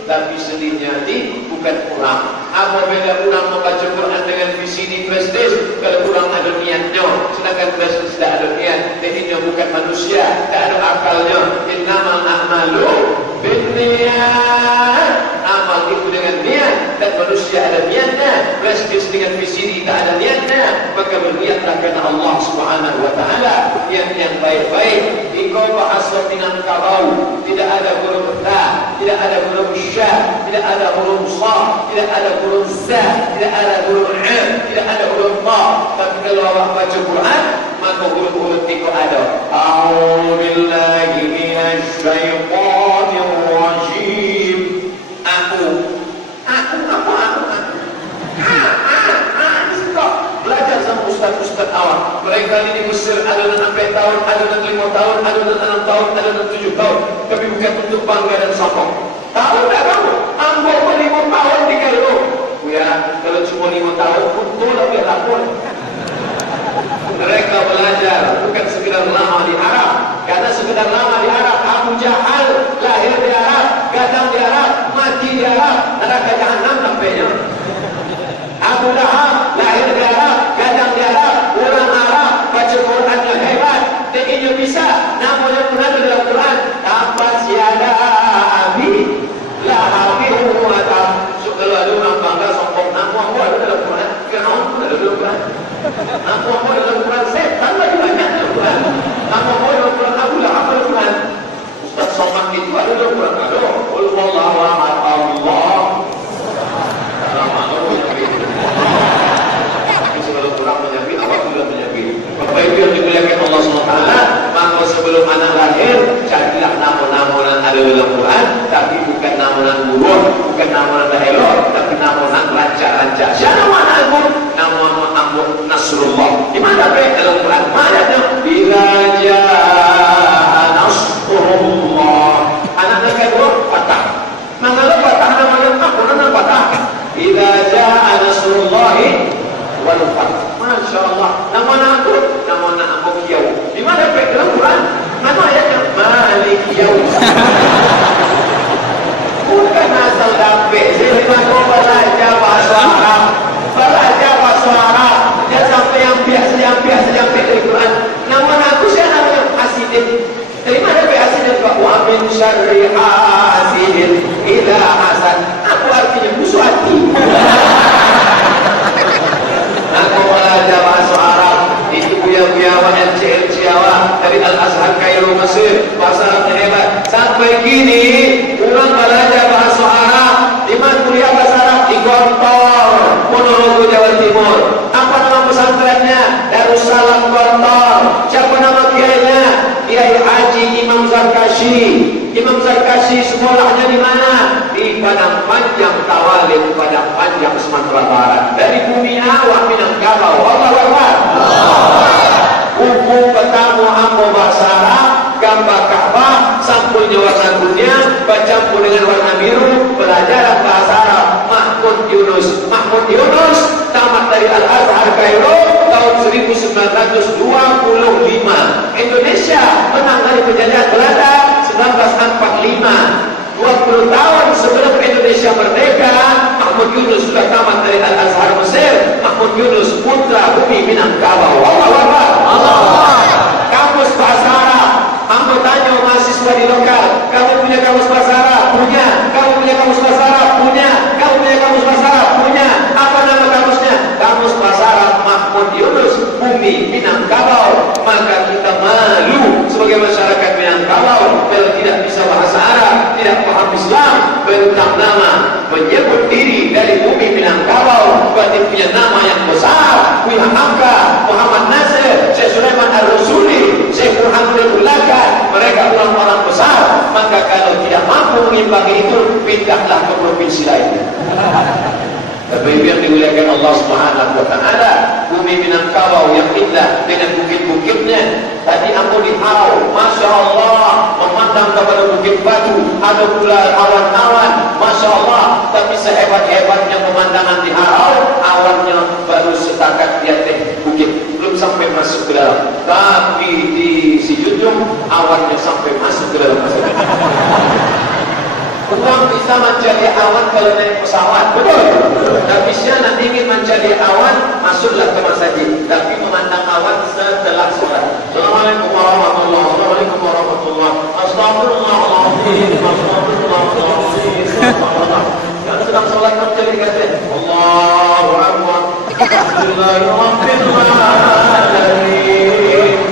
Tapi sedihnya ini bukan orang. Apabila orang membaca Quran dengan visi di flash disk, kalau orang ada niatnya, sedangkan flash disk tidak ada niat, dia bukan manusia, tak ada akalnya. Innamal a'malu binniyat. Amal itu dengan niat, dan manusia ada niatnya. Flash disk dengan visi tak ada niatnya, maka berniatlah kerana Allah Subhanahu wa taala. Yang baik-baik. Ikau bahasa Minangkabau, tidak ada huruf ta, tidak ada huruf sya, tidak ada huruf sa, tidak ada huruf za, tidak ada huruf ha, tidak ada huruf ta. Tapi kalau awak baca Quran, maka huruf-huruf itu ada. A'udzu billahi minasy syaithanir rajim. Aku belajar sama ustaz-ustaz awak. Mereka ini di Mesir ada dan 4 tahun, ada dan 5 tahun, ada dan 6 tahun, ada dan 7 tahun. Tapi bukan untuk bangga dan sombong. Tahu tak kamu? Ambil 5 tahun di Kairo. Ya, kalau cuma 5 tahun pun tu lebih lapor. Mereka belajar bukan sekedar lama di Arab. Karena sekedar lama di Arab, Abu Jahal lahir di Arab, gadang di Arab, mati di Arab, neraka Jahannam sampainya. Abu Lahab lahir di Arab, gadang di Arab, orang Arab, baca Quran yang hebat. Dan ini bisa, namanya pun ada dalam Quran. Tabas yada abi lahabi huwatab. Kalau ada orang bangga sombong, nama aku ada dalam Quran. Firaun pun ada dalam Quran. Nama aku ada dalam Quran. Setan lagi banyak dalam Quran. Nama aku dalam Quran. Abu Lahab dalam Quran. Ustaz Somad itu ada dalam Quran. Ada. Qul huwallahu ahad Allah. Tapi sebelum orang menyapit, awak sudah menyapit. Bapak Ibu yang dimuliakan Allah SWT, maka sebelum anak lahir, carilah nama-nama yang ada dalam Quran, tapi bukan nama buruk, bukan nama elok, tapi nama rancak-rancak. Siapa nama Abu? Nama Abu Nasrullah. Di mana dalam Quran? Mana ada? Bila jaa Nasrullah. Anaknya kedua patah. Mana lo patah namanya apa? Nama patah. Bila jaa Nasrullah wal fath. Masya Allah. Nama aku, nama Abu Kiau. Di mana dalam Quran? Mana ayatnya? Malik Yaum. Bukan asal dapet. Saya kau belajar bahasa Arab. Belajar bahasa Arab. Dia sampai yang biasa dari Quran. Nama aku saya namanya Hasidin. Dari mana dapat Hasidin? Wa min syarri hasidin idza hasad. Apa artinya? Musuh hati. Aku belajar bahasa Arab. Itu buya-buya MCLC awak dari Al-Azhar Kairo Mesir. Bahasa Arabnya hebat. Sampai kini orang belajar bahasa Arab. Di mana kuliah bahasa Arab? Di Gontor, Ponorogo, Jawa Timur. Apa nama pesantrennya? Darussalam Gontor. Siapa nama kiainya? Kiai Haji Imam Zarkashi. Imam Zarkashi sekolahnya di mana? panjang Tawalin, padang panjang Sumatera Barat. Dari bumi awak Minangkabau. Allahu Akbar. Buku bertamu ambo bahasa Arab, gambar Ka'bah, sampulnya warna kuning, bercampur dengan warna biru, belajar bahasa Arab. Mahmud Yunus tamat dari Al-Azhar Kairo tahun 1925. Indonesia menang dari penjajahan Belanda 1945. 20 tahun sebelum Indonesia merdeka, Mahmud Yunus sudah tamat dari Al-Azhar Mesir. Mahmud Yunus putra bumi Minangkabau. Allahu Akbar. Kamus bahasa Arab. Ambo tanya mahasiswa di lokal, kamu punya kamus bahasa Arab? Punya. Kamu punya kamus bahasa Arab? Punya. Kamu punya kamus bahasa Arab? Punya. Apa nama kamusnya? Kamus bahasa Arab Mahmud Yunus, bumi Minangkabau. Maka kita malu sebagai masyarakat Minangkabau kalau tidak bisa bahasa Arab, tidak paham Islam, bentang nama, menyebut diri dari bumi Minangkabau, berarti punya nama yang besar. Punya Hamka, Muhammad Nasir, Syekh Sulaiman Ar-Rasuli, Syekh Muhammad Ulakan, mereka orang-orang besar. Maka kalau tidak mampu mengimbangi itu, pindahlah ke provinsi lainnya. Tapi yang dimuliakan Allah Subhanahu wa Ta'ala, bumi Minangkabau yang indah dengan bukit-bukitnya. Tadi aku di Harau, Masya Allah, memandang kepada bukit batu, ada pula awan-awan, Masya Allah. Tapi sehebat-hebatnya pemandangan di Harau, awannya baru setakat di atas bukit, belum sampai masuk ke dalam. Tapi di Sijunjung, awannya sampai masuk ke dalam. Orang bisa mencari awan kalau naik pesawat, betul. Tapi siapa ingin mencari awan, masuklah ke masjid. Tapi memandang awan setelah sholat. Assalamualaikum warahmatullahi wabarakatuh. Assalamualaikum warahmatullahi wabarakatuh. Astagfirullahaladzim. Astagfirullahaladzim. Yang sedang sholat mencari kata Allahu Akbar. Bismillahirrahmanirrahim.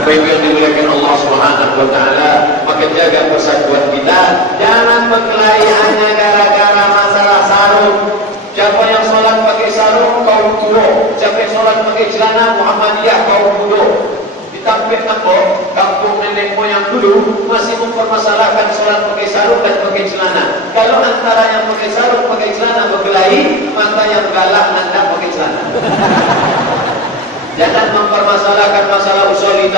Bapak yang dimuliakan Allah Subhanahu wa Ta'ala, maka jaga persatuan kita. Jangan berkelahi hanya gara-gara masalah sarung. Siapa yang sholat pakai sarung, kaum kudo. Siapa yang sholat pakai celana, Muhammadiyah, kaum kudo. Ditampil kampung nenek moyang dulu masih mempermasalahkan sholat pakai sarung dan pakai celana. Kalau antara yang pakai sarung, pakai celana berkelahi, maka yang galak anda pakai celana. Jangan mempermasalahkan masalah usolli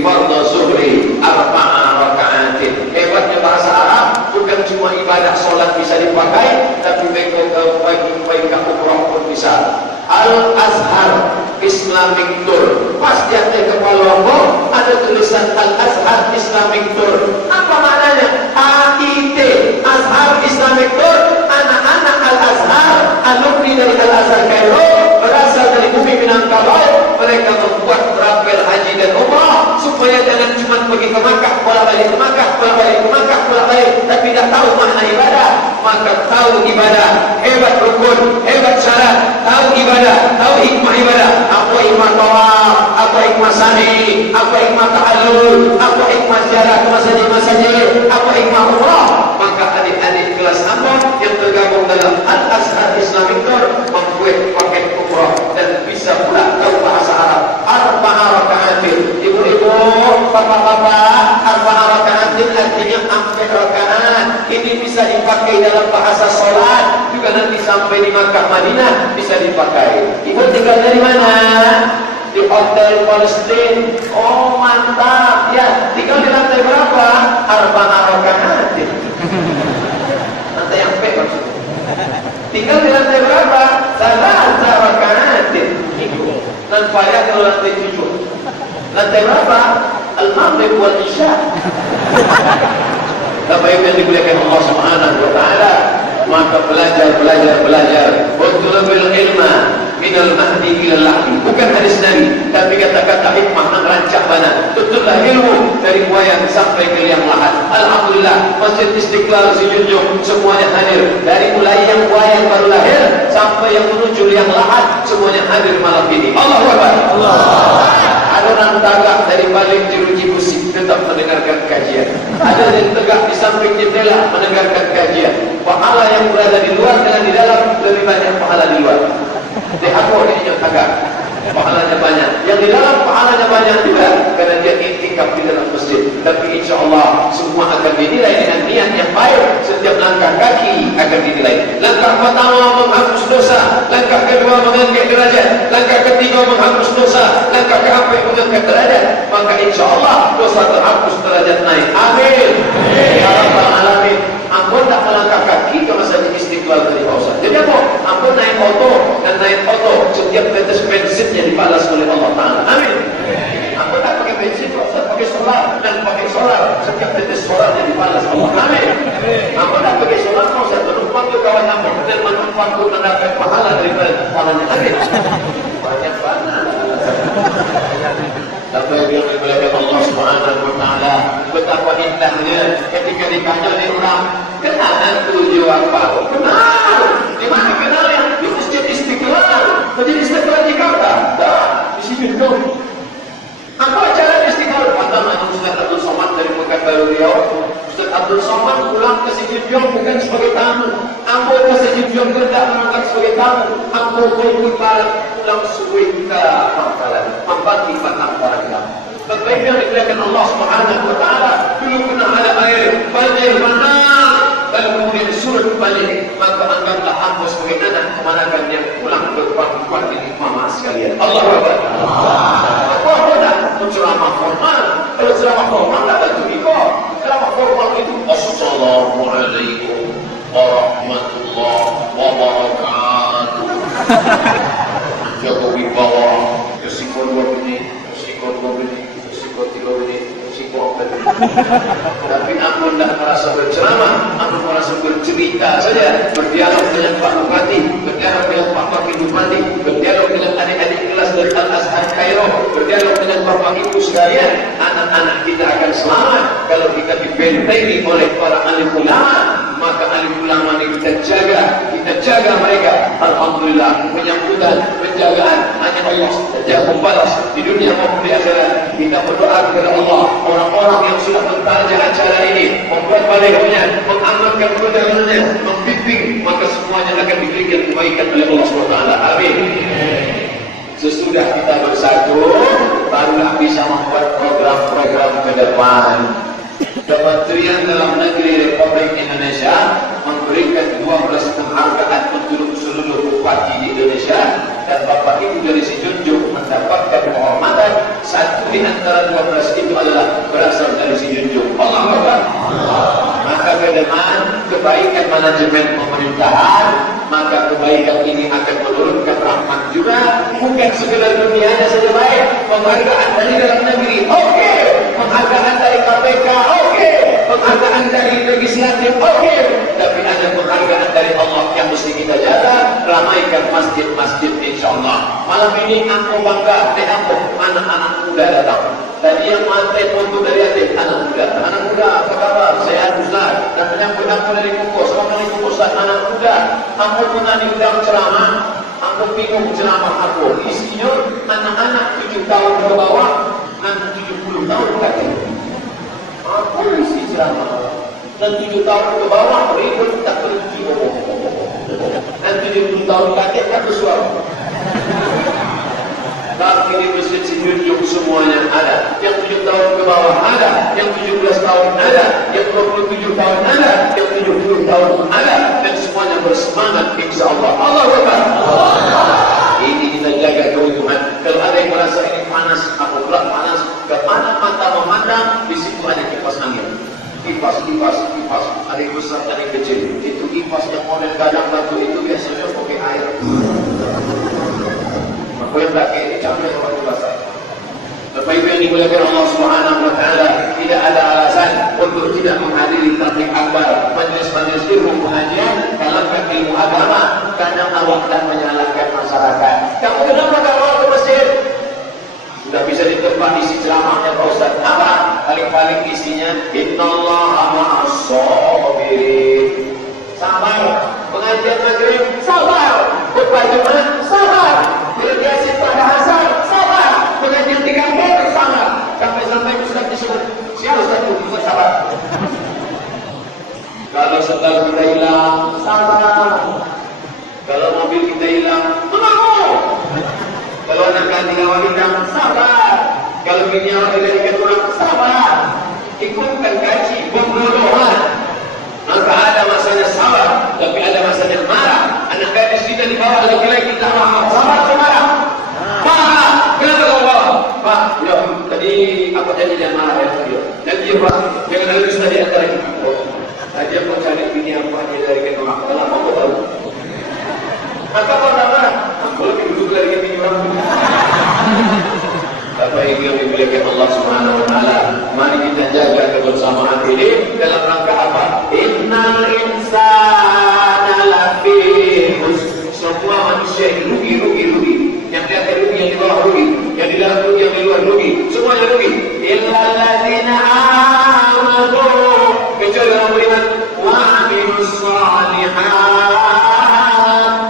fardhu zuhri arba'a raka'atin. Hebatnya bahasa Arab bukan cuma ibadah solat bisa dipakai, tapi baik umrah pun bisa. Al-Azhar Islamic Tour. Pas di atas kepala logo ada tulisan Al-Azhar Islamic Tour. Apa maknanya? AIT, Azhar Islamic Tour. Anak-anak Al-Azhar, alumni dari Al-Azhar Kairo, berasal dari bumi Minangkabau. Mereka membuat travel haji dan umrah supaya jangan cuma pergi ke Makkah, bolak-balik ke Makkah, bolak-balik ke Makkah, bolak-balik, tapi tidak tahu makna ibadah. Maka tahu ibadah, hebat rukun, hebat syarat, tahu ibadah, tahu hikmah ibadah. Apa hikmah tawaf, apa hikmah sa'i, apa hikmah ta'allul, apa hikmah ziarah ke masjid-masjid, apa hikmah umrah. Maka adik-adik kelas hamba yang tergabung dalam Al-Azhar Islamic Tour membuat paket umrah dan bisa pula tahu bahasa Arab. Arba'a raka'atin. Ibu-ibu, bapak-bapak, arba'a raka'atin artinya 4 rakaat. Ini bisa dipakai dalam bahasa sholat, juga nanti sampai di Makkah Madinah bisa dipakai. Ibu tinggal dari mana? Di hotel Palestina. Oh mantap ya. Tinggal di lantai berapa? Arba'a raka'atin. Lantai yang P maksudnya. Tinggal di lantai berapa? Salasa raka'atin. Dan pada kalau lantai 7. Lantai berapa? Al-Maghrib wal Isya. Bapak Ibu yang dimuliakan Allah Subhanahu wa Ta'ala, maka belajar. Utlubul ilma minal mahdi ilal lahdi. Bukan hadis Nabi, tapi kata-kata hikmah merancak mana. Tutuplah ilmu dari buayan sampai ke liang lahat. Alhamdulillah, Masjid Istiqlal Sijunjung semuanya hadir. Dari mulai yang buayan baru lahir sampai yang menuju liang lahat, semuanya hadir malam ini. Allahu Akbar. Allah. Ada orang tagak dari balik jeruji besi tetap mendengarkan kajian. Ada yang tegak di samping jendela mendengarkan kajian. Pahala yang berada di luar dengan di dalam lebih banyak pahala di luar. Di aku ini yang tagak. pahalanya banyak. Yang di dalam pahalanya banyak juga karena dia iktikaf di dalam masjid. Tapi insya Allah semua akan dinilai dengan niat yang baik. Setiap langkah kaki akan dinilai. Langkah pertama menghapus dosa, langkah kedua mengangkat derajat, langkah ketiga menghapus dosa, langkah keempat mengangkat derajat. Maka insya Allah dosa terhapus, derajat naik. Amin. Ya Rabbal Alamin. Ampun tak melangkah kaki ke Masjid Istiqlal dari Pausan. Jadi apa? Ampun naik oto dan naik oto setiap tetes bensinnya dibalas oleh Allah Taala. Amin. Ampun tak pakai bensin, tak pakai solar dan pakai solar setiap tetes solarnya dibalas Allah. Amin. Ampun tak pakai solar, mau saya menumpang ke kawan ampun dan menumpang ke mendapat pahala daripada pahalanya. Amin. Banyak banget. Tapi yang dimuliakan Allah Subhanahu wa taala, betapa indahnya ketika ditanya oleh orang, kenal tujuh apa? Kenal. Di mana kenalnya? Di Masjid Istiqlal. Masjid Istiqlal di Jakarta. Dah, di sini dulu. Apa cara Istiqlal? Pertama Ustaz Abdul Somad dari Pekanbaru Riau. Ustaz Abdul Somad pulang ke Sijunjung bukan sebagai tamu. Ambo ke Sijunjung tidak berangkat sebagai tamu. Ambo pulang sebuah pangkalan, membagi batang warga. Baik yang dimuliakan Allah Subhanahu wa taala, dulu kena ada air banjir bandang, lalu kemudian surut balik, maka anggaplah ambo sebagai anak kemanakan yang pulang berpangkuan di mama sekalian. Allahu Akbar. Apa dah ceramah formal? Kalau ceramah formal tak ada ikut. Ceramah formal itu Assalamualaikum warahmatullahi wabarakatuh. Jokowi bawa resiko 2 menit, resiko 2 menit, resiko 3 menit, resiko 4 menit. Tapi ampun tak merasa berceramah, ampun merasa bercerita saja, berdialog dengan Pak Bupati, berdialog dengan Pak Wakil Bupati, berdialog dengan adik-adik kelas dari Al-Azhar Kairo, berdialog dengan Bapak Ibu sekalian. Anak-anak kita akan selamat kalau kita dibentengi oleh para alim ulama. Maka alim ulama ini kita jaga mereka. Alhamdulillah, penyambutan, penjagaan hanya Allah saja membalas di dunia maupun di akhirat. Kita berdoa kepada Allah, orang-orang yang sudah mentarja acara ini, membuat balihonya, mengamalkan perjalanannya, membimbing, maka semuanya akan diberikan kebaikan oleh Allah SWT. Amin. Sesudah kita bersatu, barulah bisa membuat program-program ke depan. Kementerian Dalam Negeri Republik Indonesia memberikan 12 penghargaan untuk seluruh bupati di Indonesia, dan Bapak Ibu dari Sijunjung mendapatkan penghormatan. Satu di antara 12 itu adalah berasal dari Sijunjung. Allahu Akbar. Maka ke depan kebaikan manajemen pemerintahan, maka kebaikan ini akan menurunkan rahmat juga. Bukan sekedar dunianya saja baik, penghargaan dari dalam negeri, oke. Penghargaan dari KPK, oke. Penghargaan dari legislatif, oke. Tapi ada penghargaan dari Allah yang mesti kita jaga. Ramaikan masjid-masjid insyaAllah. Malam ini aku bangga, anak-anak muda datang. Tadi yang mantai foto dari adik, anak muda. Anak muda, apa kabar? Sehat Ustaz. Dan penyambut aku dari Kuku. Assalamualaikum Ustaz. Anak muda, aku pernah diundang ceramah. Aku bingung ceramah aku. Isinya anak-anak 7 tahun ke bawah dan 70 tahun ke atas. Apa isi ceramah? Dan 7 tahun ke bawah ribut tak berhenti. Dan 70 tahun ke atas tak bersuara. Tapi di Masjid Sijunjung semuanya ada. Yang 7 tahun ke bawah ada, yang 17 tahun ada, yang 27 tahun ada, yang 70 tahun ada, dan semuanya bersemangat insyaAllah. Allah Akbar. Ini kita jaga keutuhan. Kalau ada yang merasa ini panas, aku pula panas, kemana mata memandang, di situ ada kipas angin. Kipas. Ada yang besar, ada yang kecil. Itu kipas yang model gadang batu itu biasanya pakai air. Boleh pakai ini campur dengan basah. Bapak Ibu yang dimuliakan Allah Subhanahu wa taala, tidak ada alasan untuk tidak menghadiri tabligh akbar, majelis-majelis ilmu pengajian, talaqan ilmu agama, karena awak dan menyalahkan masyarakat. Kamu kenapa kalau ke masjid? Sudah bisa ditebak isi ceramahnya Pak Ustaz. Apa? Paling-paling isinya innallaha ma'as-sabirin. Sabar. Pengajian maghrib, sabar. Khutbah Jumat, sabar. Delegasi pada asar, sabar. Pengajian di kampung, sabar. Sampai Ustaz disebut, siapa Ustaz itu sabar. Kalau setelah kita hilang, sabar. Kalau mobil kita hilang, mengaku. Kalau Kalau nak ganti lawan hidang, sabar. Kalau minyak dari keturang, sabar. Ikutkan gaji, pembodohan. Maka ada masanya sabar, tapi ada masanya marah. Anak gadis kita di bawah laki-laki kita marah. Sabar atau marah? Marah. Kenapa kau bawa? Pak, ya, tadi apa tadi dia marah ya tadi? Dan dia Pak, jangan halus tadi antara kita. Tadi aku cari bini apa dia dari keturang. Kalau mau tahu. Maka kau tak marah? Aku lebih duduk dari bini orang. Bapak Ibu yang dimuliakan Allah Subhanahu wa taala, mari kita jaga kebersamaan ini dalam rangka apa? Innal insana lafi khusr. Semua manusia itu rugi. Yang di atas rugi, yang di bawah rugi, yang di dalam rugi, yang di luar rugi, semuanya rugi. Illal ladzina amanu, kecuali orang beriman wa amilus shalihat,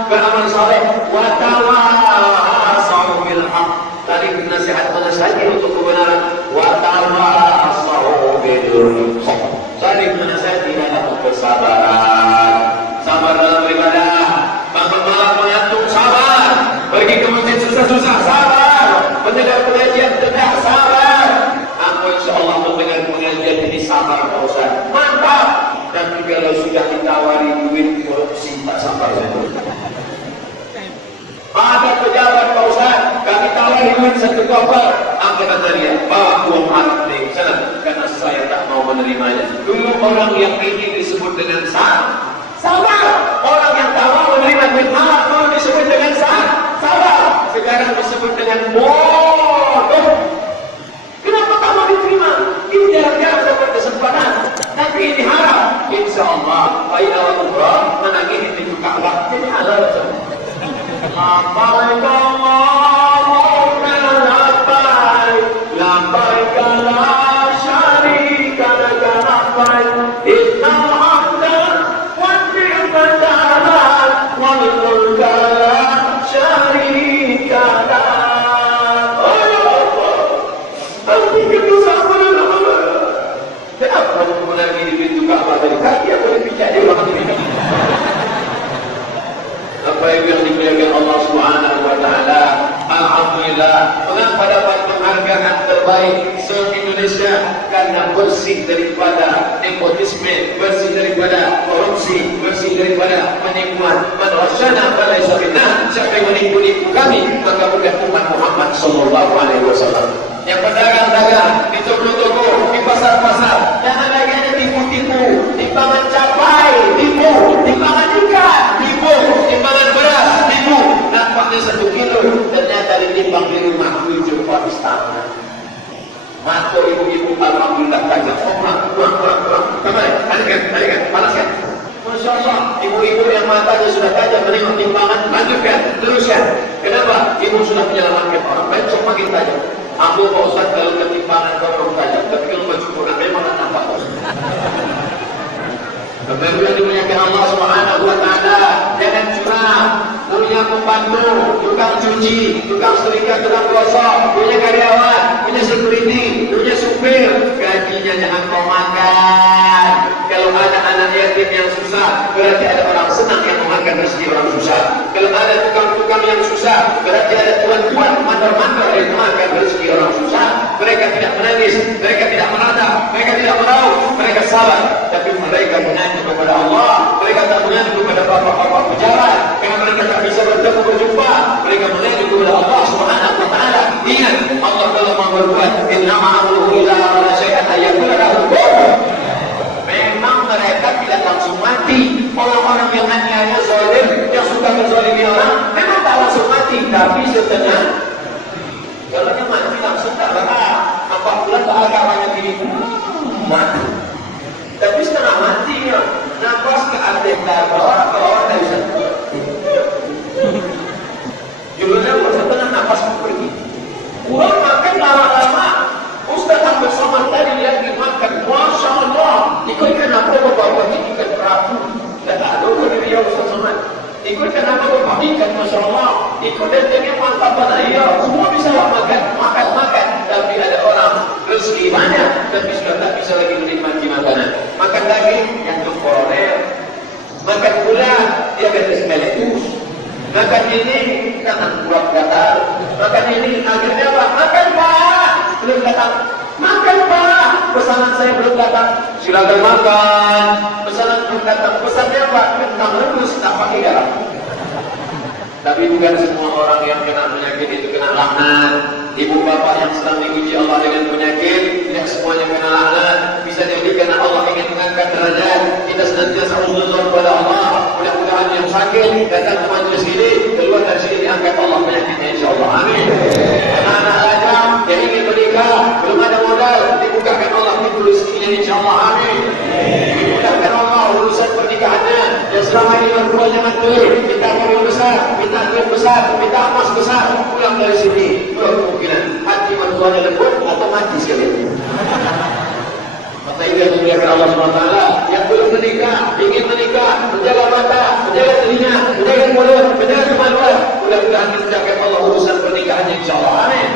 beramal saleh, wa tawassaw bil haqq, tadi nasihat menasihati untuk kebenaran, wa tawassaw bil haqq, tadi menasihati dalam kesabaran. Sabar dalam beribadah, bangun malam mengantuk, sabar. Pergi ke masjid susah-susah, sabar. Mendengar pengajian tidak, sabar. Aku insyaAllah mendengar pengajian ini sabar Pak Ustaz, mantap. Dan kalau sudah ditawari duit korupsi, tak sabar. Ada pejabat Pak Ustaz, kami tawari duit 1 koper. Apa kata dia? Pak, uang haram di sana, karena saya tak mau menerimanya. Dulu orang yang ingin disebut dengan sabar. Orang yang tak mau menerima duit haram mau disebut dengan sabar. Sekarang disebut dengan bodoh. Kenapa tak mau diterima? Ini jarang-jarang dapat kesempatan. Tapi ini haram. InsyaAllah Aida wa Umrah menagih itu Ka'bah. Ini halal. Labbaik Allahumma labbaik, labbaik la syarika laka labbaik, innal hamda wan ni'mata lak wal mulka la syarika lak. Aku itu sabar. Kenapa kamu menagih di pintu Ka'bah tadi? Kaki aku dipijak di ruangan ini. Apa yang dimuliakan Allah Subhanahu wa taala, alhamdulillah, mengapa dapat penghargaan terbaik se-Indonesia karena bersih daripada nepotisme, bersih daripada korupsi, bersih daripada penipuan. Man rasyana falaysa minna, siapa yang menipu-nipu kami maka bukan umat Muhammad sallallahu alaihi wasallam. Yang pedagang-dagang di toko-toko, di pasar-pasar, jangan lagi ada tipu-tipu, timbangan capai, tipu, timbangan ikan, tipu, timbangan beras, tipu. Nampaknya 1 kilo, ternyata ditimbang di rumah 7 istana. Mata ibu-ibu alhamdulillah tajam. Kurang. Kemana? Tarikan, panaskan. Masya Allah, ibu-ibu yang matanya sudah tajam menengok timbangan, lanjutkan, teruskan. Kenapa? Ibu sudah menyelamatkan orang lain, cuma makin tajam. Aku Pak Ustaz kalau ketimpangan kau tajam, tapi kalau baju kurang memang nampak. Bapak yang dimuliakan Allah Subhanahu wa taala, jangan curang. Punya pembantu, tukang cuci, tukang setrika, tukang gosok, punya karyawan, punya security, punya supir, gajinya jangan kau makan. Kalau ada anak yatim yang susah, berarti ada orang senang yang memakan rezeki orang susah. Kalau ada tukang-tukang yang susah, berarti ada tuan-tuan mandor-mandor yang memakan rezeki orang susah. Mereka tidak menangis, mereka tidak meratap, mereka tidak merauk, mereka sabar. Tapi mereka mengadu kepada Allah, mereka tak mengadu kepada bapak-bapak pejabat, karena mereka tak bisa berjumpa. Mereka mengadu kepada Allah Subhanahu wa taala. Ingat, Allah kalau mau berbuat, innama amruhu ila arada syai'an ayyakula lahu kun. Memang mereka tidak langsung mati. Orang-orang yang aniaya zalim, yang suka menzalimi orang, memang tak langsung mati, tapi setengah. Kalau dia mati langsung tak berhak. 4 bulan tak agamanya gini, mati. Tapi setengah mati ya. Nafas ke atas bawah tak bisa. Judulnya setengah nafas pergi. Kurang makan lama-lama. Ustaz hampir sama tadi lagi makan. Masya Allah. Ikut kenapa bapak ini ikan kerapu? Dan ada dari dia Ustaz Somad. Ikut kenapa bapak ikan Masya Allah. Ikut dan jangan mantap pada dia. Semua bisa makan. Tapi ada orang rezeki banyak, tapi sudah tak bisa lagi menikmati makanan. Makan daging yang koroner, makan gula dia kata meletus, makan ini karena kurang gatal. Makanya ini akhirnya apa? Makan Pak, belum datang. Makan Pak, pesanan saya belum datang. Silakan makan. Pesanan belum datang. Pesannya apa? Kentang rebus tak pakai garam. Tapi bukan semua orang yang kena penyakit itu kena laknat. Ibu bapak yang sedang diuji Allah dengan penyakit, tidak semuanya kena laknat. Bisa jadi karena Allah ingin mengangkat derajat. Kita senantiasa husnuzon kepada Allah. Mudah-mudahan yang sakit datang ke majelis ini, keluar dari sini diangkat Allah penyakitnya, insyaallah. Amin. Anak-anak lajang yang ingin menikah, belum ada modal, dibukakan Allah pintu rezekinya, insyaallah. Amin. Dimudahkan Allah urusan pernikahannya. Dan selama ini berbuatnya mantul, kita mobil besar, kita duit besar, kita emas besar, pulang dari sini, dua kemungkinan, hati manusianya lembut atau mati sekalian. Maka itu yang dimuliakan Allah SWT. Yang belum menikah, ingin menikah, menjaga mata, menjaga telinga, menjaga mulut, menjaga kemaluan, mudah-mudahan dimudahkan Allah urusan pernikahannya, insyaallah. Amin.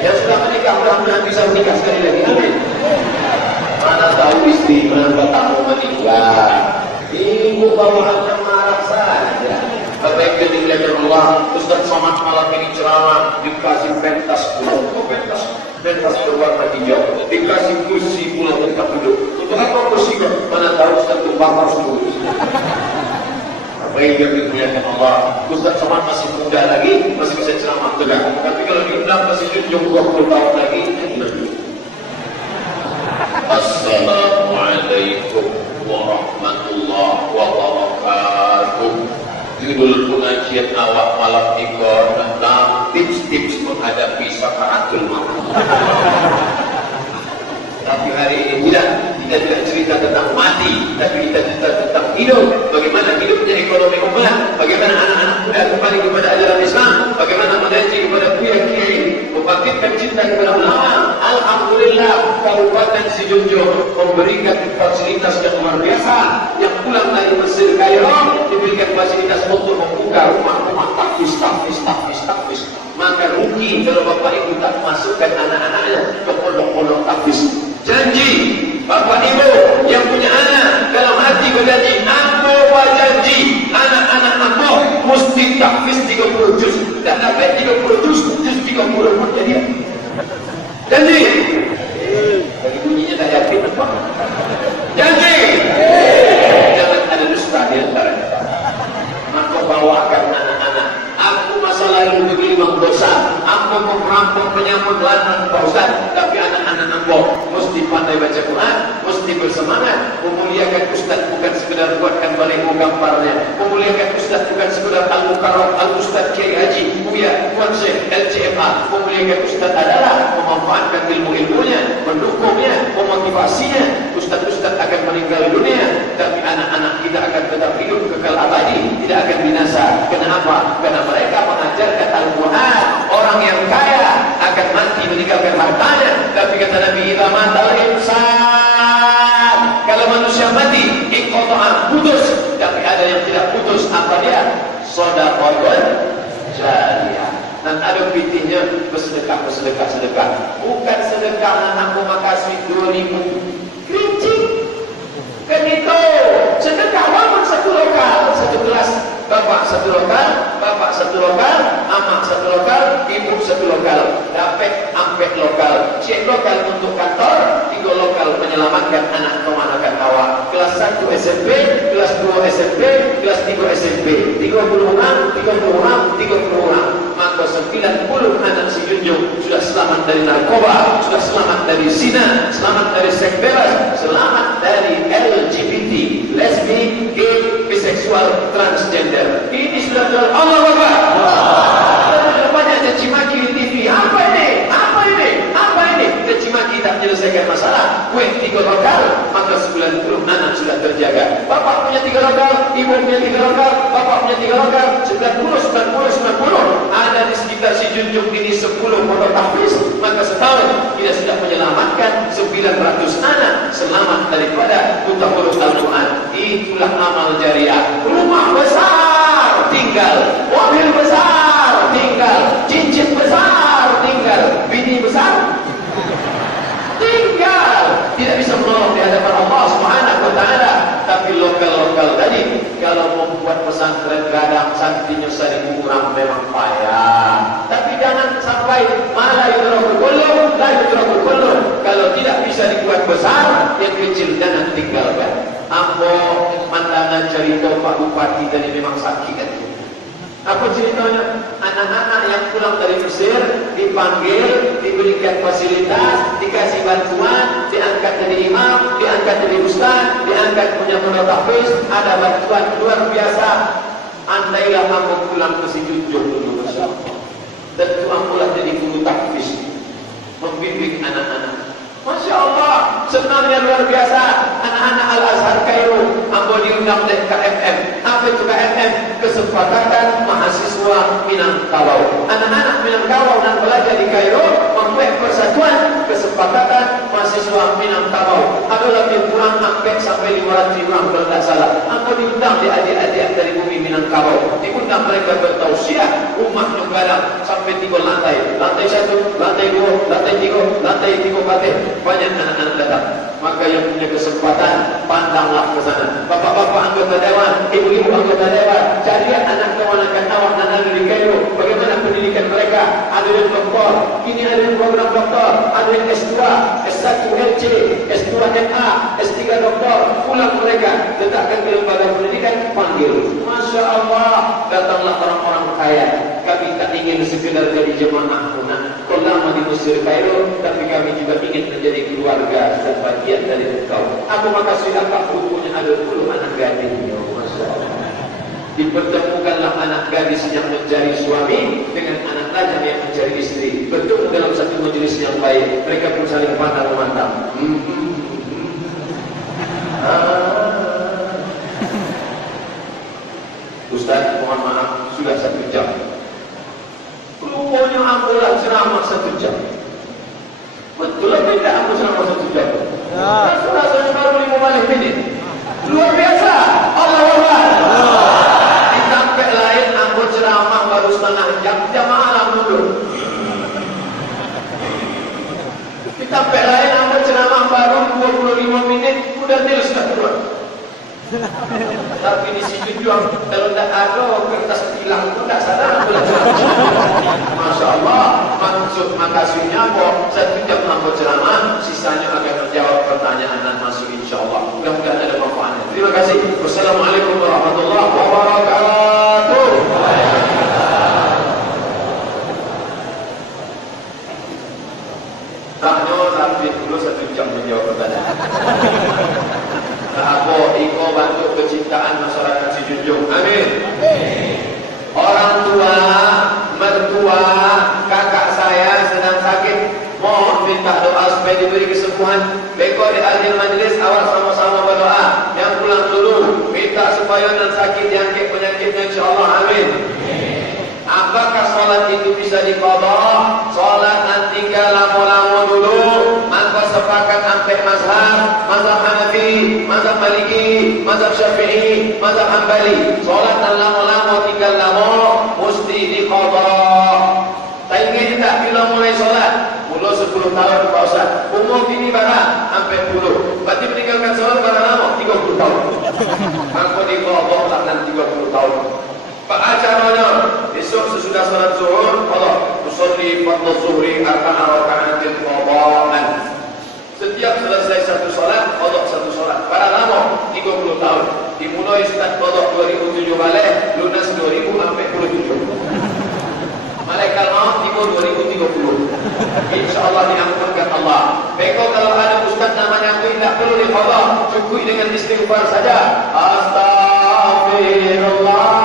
Yang sudah menikah, mudah-mudahan bisa menikah sekali lagi. Amin. Mana tahu istri menambah tamu menikah, ibu bawaannya marah saja. Bapak yang dimuliakan Allah, Ustaz Somad malam ini ceramah dikasih pentas pulau, pentas berwarna hijau, dikasih kursi pulau tempat duduk. Untuk apa kursi? Mana tahu Ustaz bakar dulu. Bapak yang dimuliakan Allah, Ustaz Somad masih muda lagi, masih bisa ceramah tegak. Tapi kalau diundang masih junjung 20 tahun lagi, Assalamualaikum warahmatullahi wabarakatuh. Judul pengajian awak malam ikon tentang tips-tips menghadapi sakaratul maut. Tapi hari ini kita tidak cerita tentang mati, tapi kita cerita tentang hidup. Bagaimana hidupnya ekonomi umat, bagaimana anak-anak muda kembali kepada ajaran Islam, bagaimana mengaji kepada kiai-kiai, membangkitkan cinta kepada ulama. Alhamdulillah, Kabupaten Sijunjung memberikan fasilitas yang luar biasa. Yang pulang dari Mesir Kairo diberikan fasilitas untuk membuka rumah-rumah tahfiz. Maka rugi kalau bapak ibu tak masukkan anak-anaknya ke pondok-pondok tahfiz. Janji bapak ibu yang punya anak kalau mati berjanji, aku berjanji anak-anak aku mesti tahfiz 30 juz. Dan dapat 30 juz 30 pun jadi. Janji. Dari bunyinya tak yakin apa? Janji. Jangan ada dusta di antaranya. Maka bawakan anak-anak. Aku masalah yang bergelimang dosa. Aku merampok menyambut lanang Pak Ustaz. Tapi anak-anak aku mesti pandai baca Quran, mesti bersemangat. Memuliakan Ustaz bukan sekedar buatkan baliho gambarnya. Memuliakan Ustaz bukan sekedar Al-Mukarram, Al-Ustaz Kiai Haji Buya Tuan Syekh LCMA. Memuliakan Ustaz adalah memanfaatkan ilmu-ilmunya, mendukungnya, memotivasinya. Ustaz-ustaz akan meninggal dunia, tapi anak-anak kita akan tetap hidup kekal abadi, tidak akan binasa. Kenapa? Karena mereka mengajarkan Al-Quran. Orang yang kaya akan mati meninggalkan hartanya, tapi kata Nabi, idza matal insan, kalau manusia mati inqata'a, putus. Tapi ada yang tidak putus, apa dia? Shadaqatun jariyah. Dan ada pitihnya bersedekah. Bukan sedekah aku makasih 2000 kerincing. Kan itu sedekah walaupun satu lokal, satu gelas. Bapak satu lokal, amak satu lokal, ibu satu lokal, dapat ampek lokal, cek lokal untuk kantor, 3 lokal menyelamatkan anak kemanakan awak. Kelas 1 SMP, kelas 2 SMP, kelas 3 SMP, 30 orang, maka 90 anak Sijunjung sudah selamat dari narkoba, sudah selamat dari zina, selamat dari seks bebas, selamat dari LGBT, lesbi, gay, biseksual, transgender. Ini sudah jalan Allah Akbar. Banyak caci maki di TV. Apa ini? Caci maki tak menyelesaikan masalah. Kue 3 lokal, maka 90 anak sudah terjaga. Bapak punya 3 lokal, ibu punya 3 lokal, bapak punya 3 lokal, 90. Ada di sekitar Sijunjung ini 10 pondok tahfiz, maka setahun kita sudah menyelamatkan 900 anak selamat daripada buta huruf Al-Quran. Itulah amal jariah. Rumah besar tinggal, mobil besar tinggal, cincin besar tinggal, bini besar tinggal. Tidak bisa menolong di hadapan Allah Subhanahu wa taala. Tapi lokal-lokal tadi kalau membuat pesantren gadang santrinya 1000 orang memang payah. Tapi jangan malah yudrakul kullu, la yudrakul kullu. Kalau tidak bisa dibuat besar, yang kecil jangan tinggalkan. Ambo mandangan cerita Pak Bupati tadi memang sakit kan. Apa ceritanya? Anak-anak yang pulang dari Mesir dipanggil, diberikan fasilitas, dikasih bantuan, diangkat jadi imam, diangkat jadi ustaz, diangkat punya pondok tahfiz, ada bantuan luar biasa. Andailah aku pulang ke si Junjung dulu, Masya Allah. Tentu akulah jadi guru tahfiz, membimbing anak-anak. Masya Allah, senangnya luar biasa. Anak-anak Al-Azhar Kairo, ambo diundang oleh KMM. Apa itu KMM? Kesepakatan Mahasiswa Minangkabau. Anak-anak Minangkabau yang belajar di Kairo membuat persatuan kesepakatan Mahasiswa Minangkabau. Ada lebih kurang hampir sampai 500 orang kalau tidak salah. Ambo diundang di adik-adik dari bumi Minangkabau. Diundang mereka bertausiah, rumah nyunggadang sampai 3 lantai. Lantai 1, lantai 2, lantai 3, lantai 3 lantai. Banyak anak-anak datang. Maka yang punya kesempatan, pandanglah ke sana. Bapak-bapak anggota dewan, ibu-ibu anggota dewan, cari anak keponakan awak dan anak di Kairo. Bagaimana pendidikan mereka? Ada yang doktor, ini ada yang program doktor, ada yang S2, S1 LC, S2 MA, S3 doktor. Pulang mereka, letakkan ke lembaga pendidikan, panggil. Masya Allah, datanglah orang-orang kaya. Kami tak ingin sekedar jadi jemaah punah. Kau lama di Mesir Kairo, tapi kami juga ingin menjadi keluarga dan bagian dari engkau. Aku makasih akak hukumnya ada 10 anak gadis. Masya Allah. Dipertemukanlah anak gadis yang mencari suami dengan anak lajang yang mencari istri. Bertemu dalam satu majelis yang baik. Mereka pun saling pandang memandang. Ustaz, mohon maaf, sudah 1 jam. Rupanya akulah ceramah 1 jam. Betul atau tidak aku ceramah 1 jam? Rasanya baru 15 menit. Luar biasa. Allah Allah. Di tempat lain aku ceramah baru setengah jam. Jamaah lah mundur. Di tempat lain aku ceramah baru 25 menit. Udah nil sudah keluar. Tapi di sini juga kalau tidak ada kertas tilang pun tidak sadar. Masya Allah. Maksud makasihnya kok 1 jam aku ceramah, sisanya akan menjawab pertanyaan dan masuk insya Allah. Mudah-mudahan ada manfaatnya. Terima kasih. Wassalamualaikum warahmatullahi wabarakatuh. Taknya tapi dulu 1 jam menjawab pertanyaan. Aku iko bantu kecintaan masyarakat si Junjung. Amin. Orang tua, mertua, kakak saya sedang sakit. Mohon minta doa supaya diberi kesembuhan. Beko di akhir majlis awal sama-sama berdoa. Yang pulang dulu minta supaya dan sakit diangkat penyakitnya insyaallah. Amin. Apakah sholat itu bisa diqadha? Sholat nanti lama-lama dulu. Maka sepakat sampai mazhab Hanafi, mazhab Maliki, mazhab Syafi'i, mazhab Hanbali. Sholat dan lama-lama tinggal lama mesti diqadha. Tak ingat tak bila mulai sholat? Mula 10 tahun Pak Ustaz. Umur ini barang sampai 10. Berarti meninggalkan sholat barang lama 30 tahun. Maka diqadha lah 30 tahun. Pak acaranya besok sesudah salat zuhur, Allah usolli fardhu zuhri arba'a raka'atin qadaan. Setiap selesai satu salat, qada satu salat. Para lama 30 tahun. Dimulai start qada 2007 balik, lunas 2000 sampai 27. Malaikat maaf tiba 2030. Insyaallah diampunkan Allah. Beko kalau ada ustaz namanya aku tidak perlu diqada, cukup dengan istighfar saja. Astaghfirullah.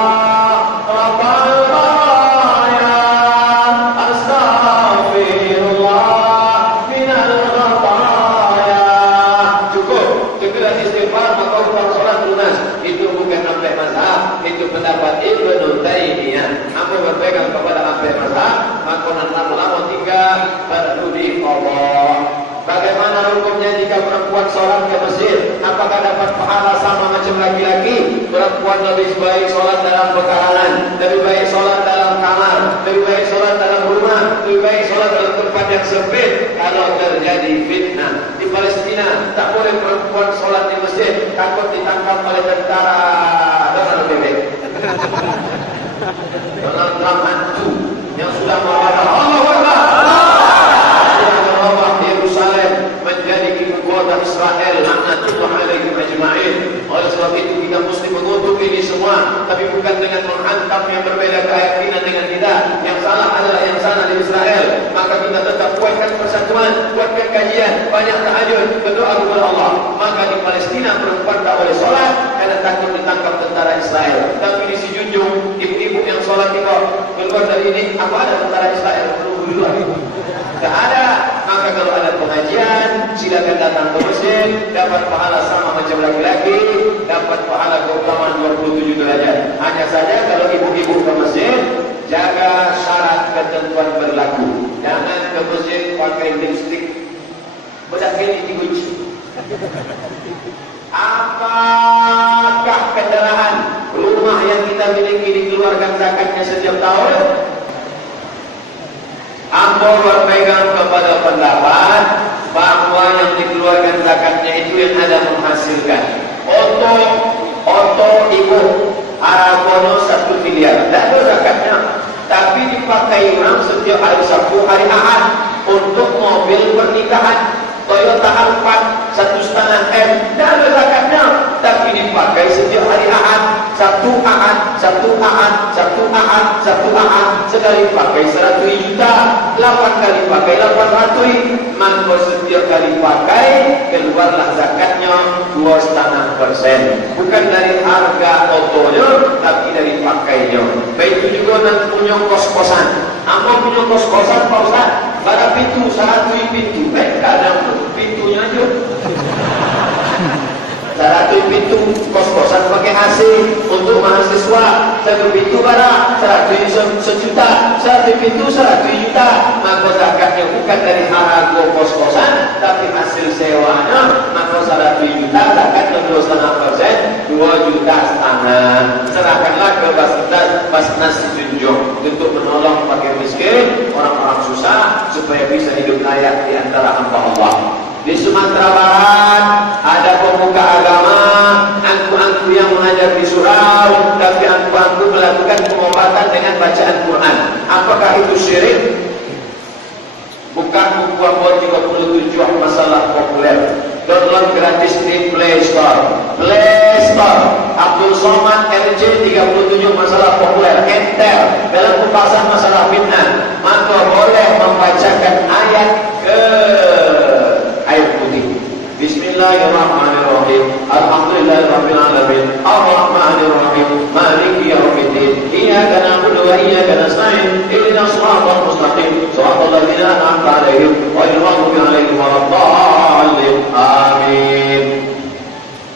Itu pendapat Ibnu Taimiyah. Aku berpegang kepada apa mazhab, maka lama-lama tinggal berdudi Allah. Bagaimana hukumnya jika perempuan sholat ke masjid? Apakah dapat pahala sama macam laki-laki? Perempuan lebih baik sholat dalam pekarangan, lebih baik sholat dalam kamar, lebih baik sholat dalam rumah, lebih baik sholat dalam tempat yang sempit. Kalau terjadi fitnah di Palestina, tak boleh perempuan sholat di masjid, takut ditangkap oleh tentara. Donald bebek. Donald Trump hantu yang sudah marah. Allah Akbar. Oleh sebab itu kita mesti mengutuk ini semua, tapi bukan dengan menghantam yang berbeda keyakinan dengan kita. Yang salah adalah yang sana di Israel. Maka kita tetap kuatkan persatuan, kuatkan kajian, banyak tahajud, berdoa kepada Allah. Maka di Palestina perempuan tak boleh sholat karena takut ditangkap tentara Israel. Tapi di si Junjung, ibu-ibu yang sholat keluar dari ini, apa ada tentara Israel? Tak ada. Maka kalau ada pengajian, silakan datang ke masjid, dapat pahala sama macam laki-laki, dapat pahala keutamaan 27 derajat. Hanya saja kalau ibu-ibu ke masjid, jaga syarat ketentuan berlaku. Jangan ke masjid pakai lipstick, bedak gini dikunci. Apakah kendaraan rumah yang kita miliki dikeluarkan zakatnya setiap tahun? Ambo berpegang kepada pendapat bahwa yang dikeluarkan zakatnya itu yang ada menghasilkan. Oto ibu Aragono 1 miliar, tidak ada zakatnya. Tapi dipakai orang setiap hari Sabtu, hari Ahad untuk mobil pernikahan. Toyota Alphard 1,5 M, tidak ada zakatnya. Tapi dipakai setiap hari Ahad, Sabtu Ahad, Sabtu Ahad, Sabtu Ahad, Sabtu Ahad. Sekali pakai 100 juta, 8 kali pakai 800. Maka setiap kali pakai keluarlah zakatnya 2,5%. Bukan dari harga otonya, tapi dari pakainya. Begitu juga nanti punya kos-kosan. Ambo punya kos-kosan Pak Ustaz, pada pintu 100 pintu. Kadang pintunya aja 100 pintu kos-kosan pakai AC untuk mahasiswa. 1 pintu barang 100 sejuta, 1 pintu 100 juta. Maka zakatnya bukan dari harga kos-kosan, tapi hasil sewanya. Maka 100 juta zakatnya 2,5%, 2,5 juta. Serahkanlah ke Basnas Junjung untuk menolong fakir miskin, orang-orang susah, supaya bisa hidup layak di antara hamba Allah. Di Sumatera Barat ada pemuka agama, angku-angku yang mengajar di surau, tapi angku-angku melakukan pengobatan dengan bacaan Quran. Apakah itu syirik? Bukan. Buku 37 masalah populer. Download gratis di Play Store. Play Store. Abdul Somad RJ 37 masalah populer. Enter. Dalam pembahasan masalah fitnah, maka boleh membacakan ayat ke air putih. Bismillahirrahmanirrahim. Alhamdulillahirabbil alamin. Arrahmanir rahim. Maliki yaumiddin. Iyyaka na'budu wa iyyaka nasta'in. Ihdinas shiratal mustaqim. Shiratal ladzina an'amta 'alaihim ghairil maghdubi 'alaihim waladdallin. Amin.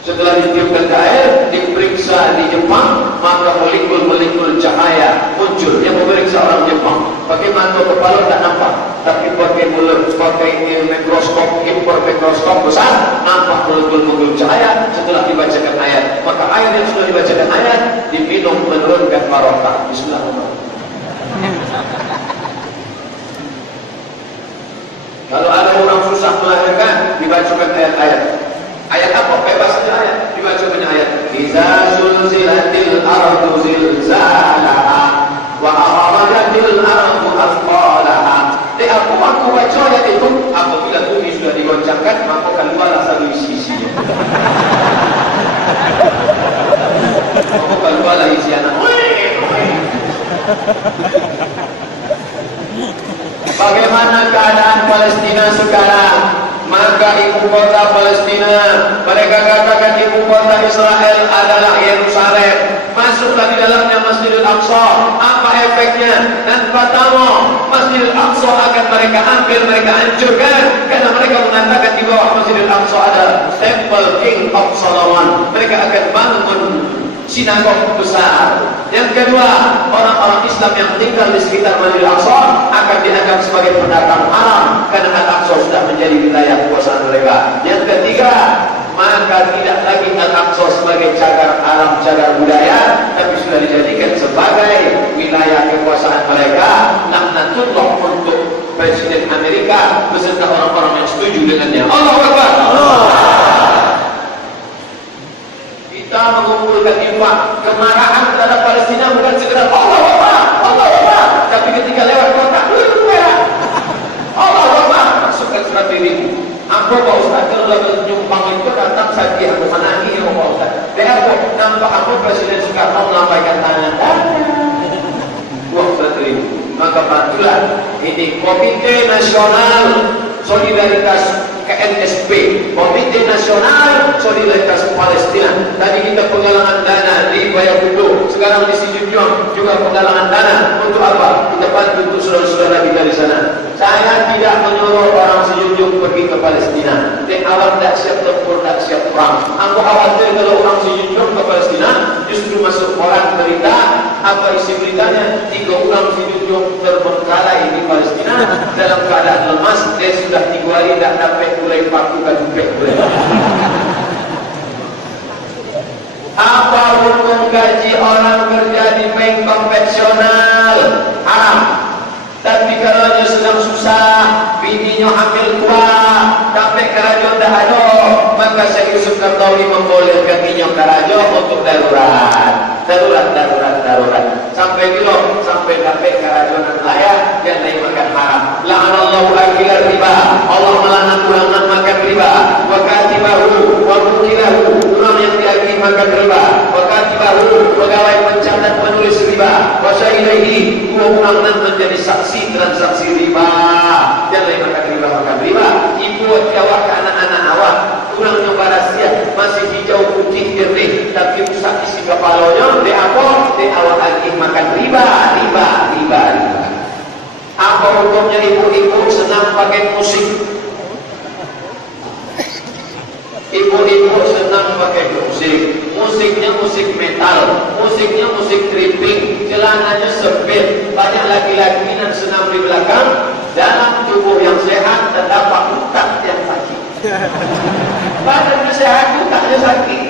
Setelah ditiupkan ke air, diperiksa di Jepang, maka molekul-molekul cahaya muncul. Yang memeriksa orang Jepang pakai mata kepala tak nampak, tapi pakai mikroskop, impor mikroskop besar, nampak molekul-molekul cahaya. Setelah dibacakan ayat, maka air yang sudah dibacakan ayat diminum menurunkan barokah. Bismillahirrahmanirrahim. Kalau ada orang susah melahirkan, dibacakan ayat-ayat. Ayat apa? Bahasanya ayat. Dibacakan ayat. Iza zulzilatil ardu zilzalaha wa akhrajatil ardu athqalaha. Aku baca ayat itu, apabila bumi sudah digoncangkan, maka keluarlah satu isinya. Maka keluarlah isi anak. Bagaimana keadaan Palestina sekarang? Maka ibu kota Palestina, mereka katakan ibu kota Israel adalah Yerusalem. Masuklah di dalamnya Masjidil Aqsa. Apa efeknya? Dan pertama, Masjidil Aqsa akan mereka ambil, mereka hancurkan, karena mereka mengatakan di bawah Masjidil Aqsa ada Temple King of Solomon. Mereka akan bangun sinagog besar. Yang kedua, orang-orang Islam yang tinggal di sekitar Masjidil Aqsa akan dianggap sebagai pendatang haram, karena Al-Aqsa sudah menjadi wilayah kekuasaan mereka. Yang ketiga, maka tidak lagi Al-Aqsa sebagai cagar alam, cagar budaya, tapi sudah dijadikan sebagai wilayah kekuasaan mereka. Laknatullah untuk Presiden Amerika beserta orang-orang yang setuju dengannya. Allahu Akbar. Kita mengumpulkan infak. Kemarahan terhadap Palestina bukan sekedar Allah Akbar, Allah Akbar, tapi ketika lewat kota, Allah Akbar, masukkan 100.000. Aku Pak Ustaz kalau lagi nyumbang itu datang saja aku menangi ya Pak Ustaz. Dan aku nampak aku Presiden Soekarno melambaikan tangan. Uang 100.000. Maka bantulah ini Komite Nasional Solidaritas KNSP, Komite Nasional Solidaritas Palestina. Tadi kita penggalangan dana di Bayakudu, sekarang di Sijunjung juga penggalangan dana. Untuk apa? Kita bantu untuk saudara-saudara kita di sana. Saya tidak menyuruh orang Sijunjung pergi ke Palestina. Dan awak tak siap tempur, tak siap perang. Aku khawatir kalau orang Sijunjung ke Palestina justru masuk orang berita. Apa isi beritanya? 3 orang Sijunjung terbengkalai di Palestina dalam keadaan lemas. Dia sudah 3 hari tak dapat mulai paku dan dupek. Apa hukum gaji orang kerja di bank konvensional? Haram. Tapi kalau dia sedang susah, bininya hamil tua, sampai kerajo dah ada, maka Syekh Yusuf Qaradawi membolehkan bininya kerajo untuk darurat. Sampai kilo, sampai dapat kerajo dan layak, yang lain makan haram. La'anallahu akilar riba. Allah melaknat orang makan riba. Wa katibahu, wa mukilahu, orang yang diagi makan riba. Wa katibahu, pegawai pencatat penulis riba. Wa syahidaihi, 2 orang yang menjadi saksi transaksi riba. Yang lain makan riba. Ibu jawab ke anak-anak awak, kurang nyoba rahasia, masih hijau putih jernih, tapi usah isi kepalanya, dia apa? Dia awak lagi makan riba. Apa hukumnya ibu-ibu senang pakai musik? Ibu-ibu senang pakai musik. Musiknya musik metal, musiknya musik tripping, celananya sempit, banyak laki-laki yang senang di belakang. Dalam tubuh yang sehat terdapat utak yang sakit. Badan sehat, utaknya sakit.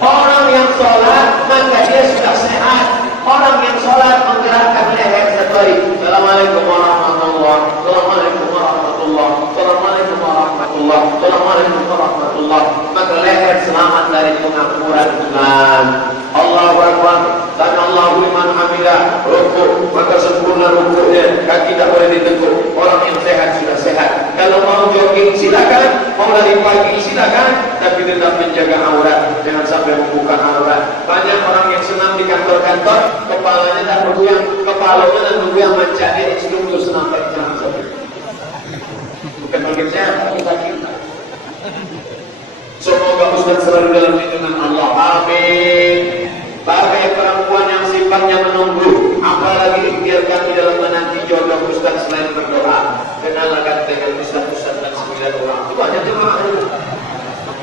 Orang yang sholat maka dia sudah sehat. Orang yang sholat menggerakkan leher sekali. Assalamualaikum warahmatullahi wabarakatuh. Assalamualaikum warahmatullahi wabarakatuh. Assalamualaikum warahmatullahi wabarakatuh. Assalamualaikum warahmatullahi wabarakatuh. Maka leher selamat dari pengampuran Tuhan. Allahu Akbar. Sami Allahu liman hamidah. Rukuk, maka sempurna rukuknya, kaki tak boleh ditekuk. Orang yang sehat sudah sehat. Kalau mau jogging silakan, mau lari pagi silakan, tapi tetap menjaga aurat, jangan sampai membuka aurat. Banyak orang yang senang di kantor-kantor, kepalanya tak bergoyang, kepalanya dan bergoyang macam dia instruktur senang tak jangan sampai. Bukan bagian saya, tapi bagian. Semoga Ustaz selalu dalam lindungan Allah. Amin. Bagai perempuan yang sifatnya menunggu, apalagi dibiarkan di dalam menanti jodoh Ustaz selain berdoa. Kenalkan dengan Ustaz-Ustaz dan 9 orang. Itu banyak jemaah.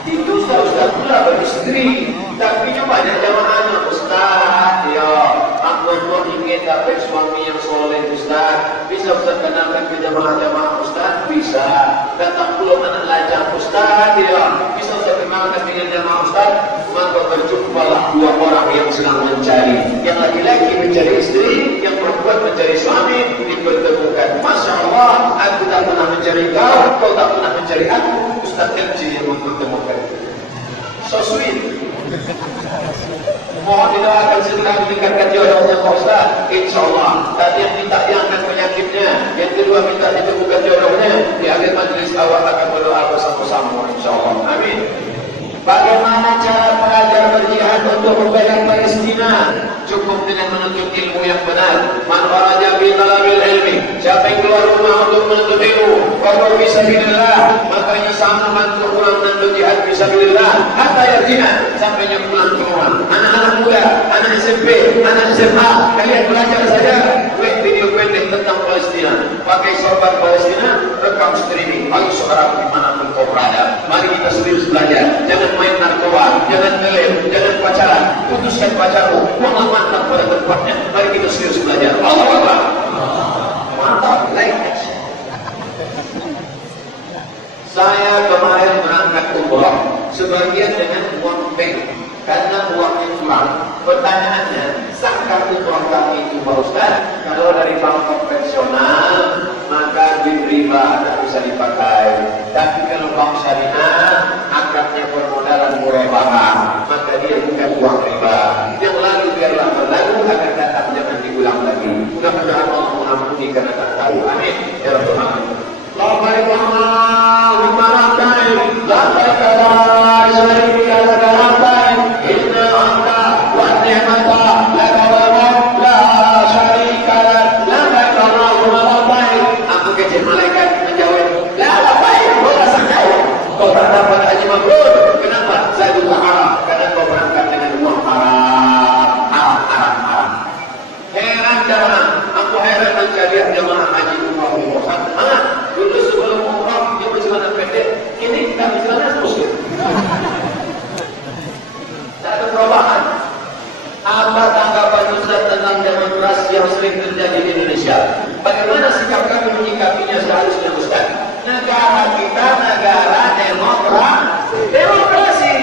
Itu Ustaz pula beristri, tapi banyak jemaahnya Ustaz. Ya, aku ingin dapat suami yang soleh Ustaz. Bisa Ustaz kenalkan ke jemaah-jemaah Ustaz? Bisa. Datang pulau anak lajang Ustaz. Ya, bisa Ustaz kenalkan dengan jemaah Ustaz? Maka berjumpalah 2 orang yang sedang mencari. Yang laki-laki mencari istri, yang perempuan mencari suami, dipertemukan. Masya Allah, aku tak pernah mencari kau, kau tak pernah mencari aku. Ustaz MC yang mempertemukan. So sweet. Mohon didoakan segera meningkatkan jodohnya Pak Ustaz. Insya Allah. Tadi yang minta diangkat penyakitnya, yang kedua minta ditemukan jodohnya. Di akhir majlis awal akan berdoa bersama-sama. Insya Allah. Amin. Bagaimana cara pengajar berjihad untuk membela Palestina? Cukup dengan menuntut ilmu yang benar. Man kharaja fi talabil ilmi, siapa yang keluar rumah untuk menuntut ilmu, wa fisabilillah, makanya sama bantu orang menuntut jihad fisabilillah hatta yarji'a, sampainya pulang ke rumah. Anak-anak muda, anak SMP, anak SMA, kalian belajar saja. Buat video pendek tentang Palestina, pakai sorban Palestina, rekam streaming. Ayo saudara dimanapun kau berada, mari kita serius belajar. Jangan main narkoba, jangan ngelem, jangan pacaran. Putuskan pacarmu, buanglah mantan pada tempatnya. Mari kita serius belajar. Allah Akbar. Mantap, like action. Saya kemarin berangkat umrah, sebagian dengan uang bank, karena uangnya kurang. Pertanyaannya, sahkah umrah kami itu Pak Ustaz? Kalau dari bank konvensional, maka duit riba tak bisa dipakai. Tapi kalau bank syariah, akadnya permodalan murabahah, maka dia bukan uang riba. Yang lalu biarlah berlalu, agar datang jangan diulang lagi. Mudah-mudahan Allah mengampuni karena tak tahu. Amin. Ya Rabbal Alamin. Allahumma labbaik la syarika laka labbaik inna hamda wan ni'mata laka wal mulk la syarika lak labbaik Allahumma labbaik. Aku kecil malaikat menjawab, la labbaik, kau tak sangka kau tak dapat haji mabrur. Kenapa? Saya juga haram, karena kau berangkat dengan uang haram. Heran jamaah, aku heran mencari jamaah haji umrah di sana. Dulu sebelum umrah dia berjalan pendek, kini kita berjalan muslim. Tak ada perubahan. Apa tanggapan Ustaz tentang demonstrasi yang sering terjadi di Indonesia? Bagaimana sikap kami menyikapinya seharusnya Ustaz? Negara kita negara demokrasi.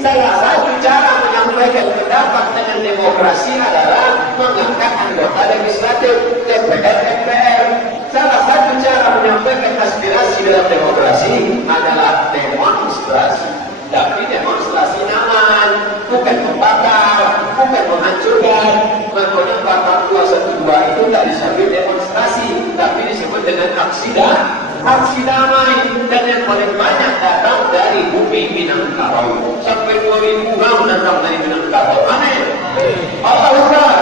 Salah satu cara menyampaikan pendapat dengan demokrasi adalah mengangkat anggota legislatif DPR MPR. Salah satu cara menyampaikan aspirasi dalam demokrasi adalah demonstrasi. Tapi demonstrasi nyaman, bukan membakar, bukan menghancurkan. Makanya Bapak 212 itu tak disebut demonstrasi, tapi disebut dengan aksi damai. Dan yang paling banyak datang dari bumi Minangkabau. Sampai 2000 orang datang dari Minangkabau. Amin. Allah Akbar.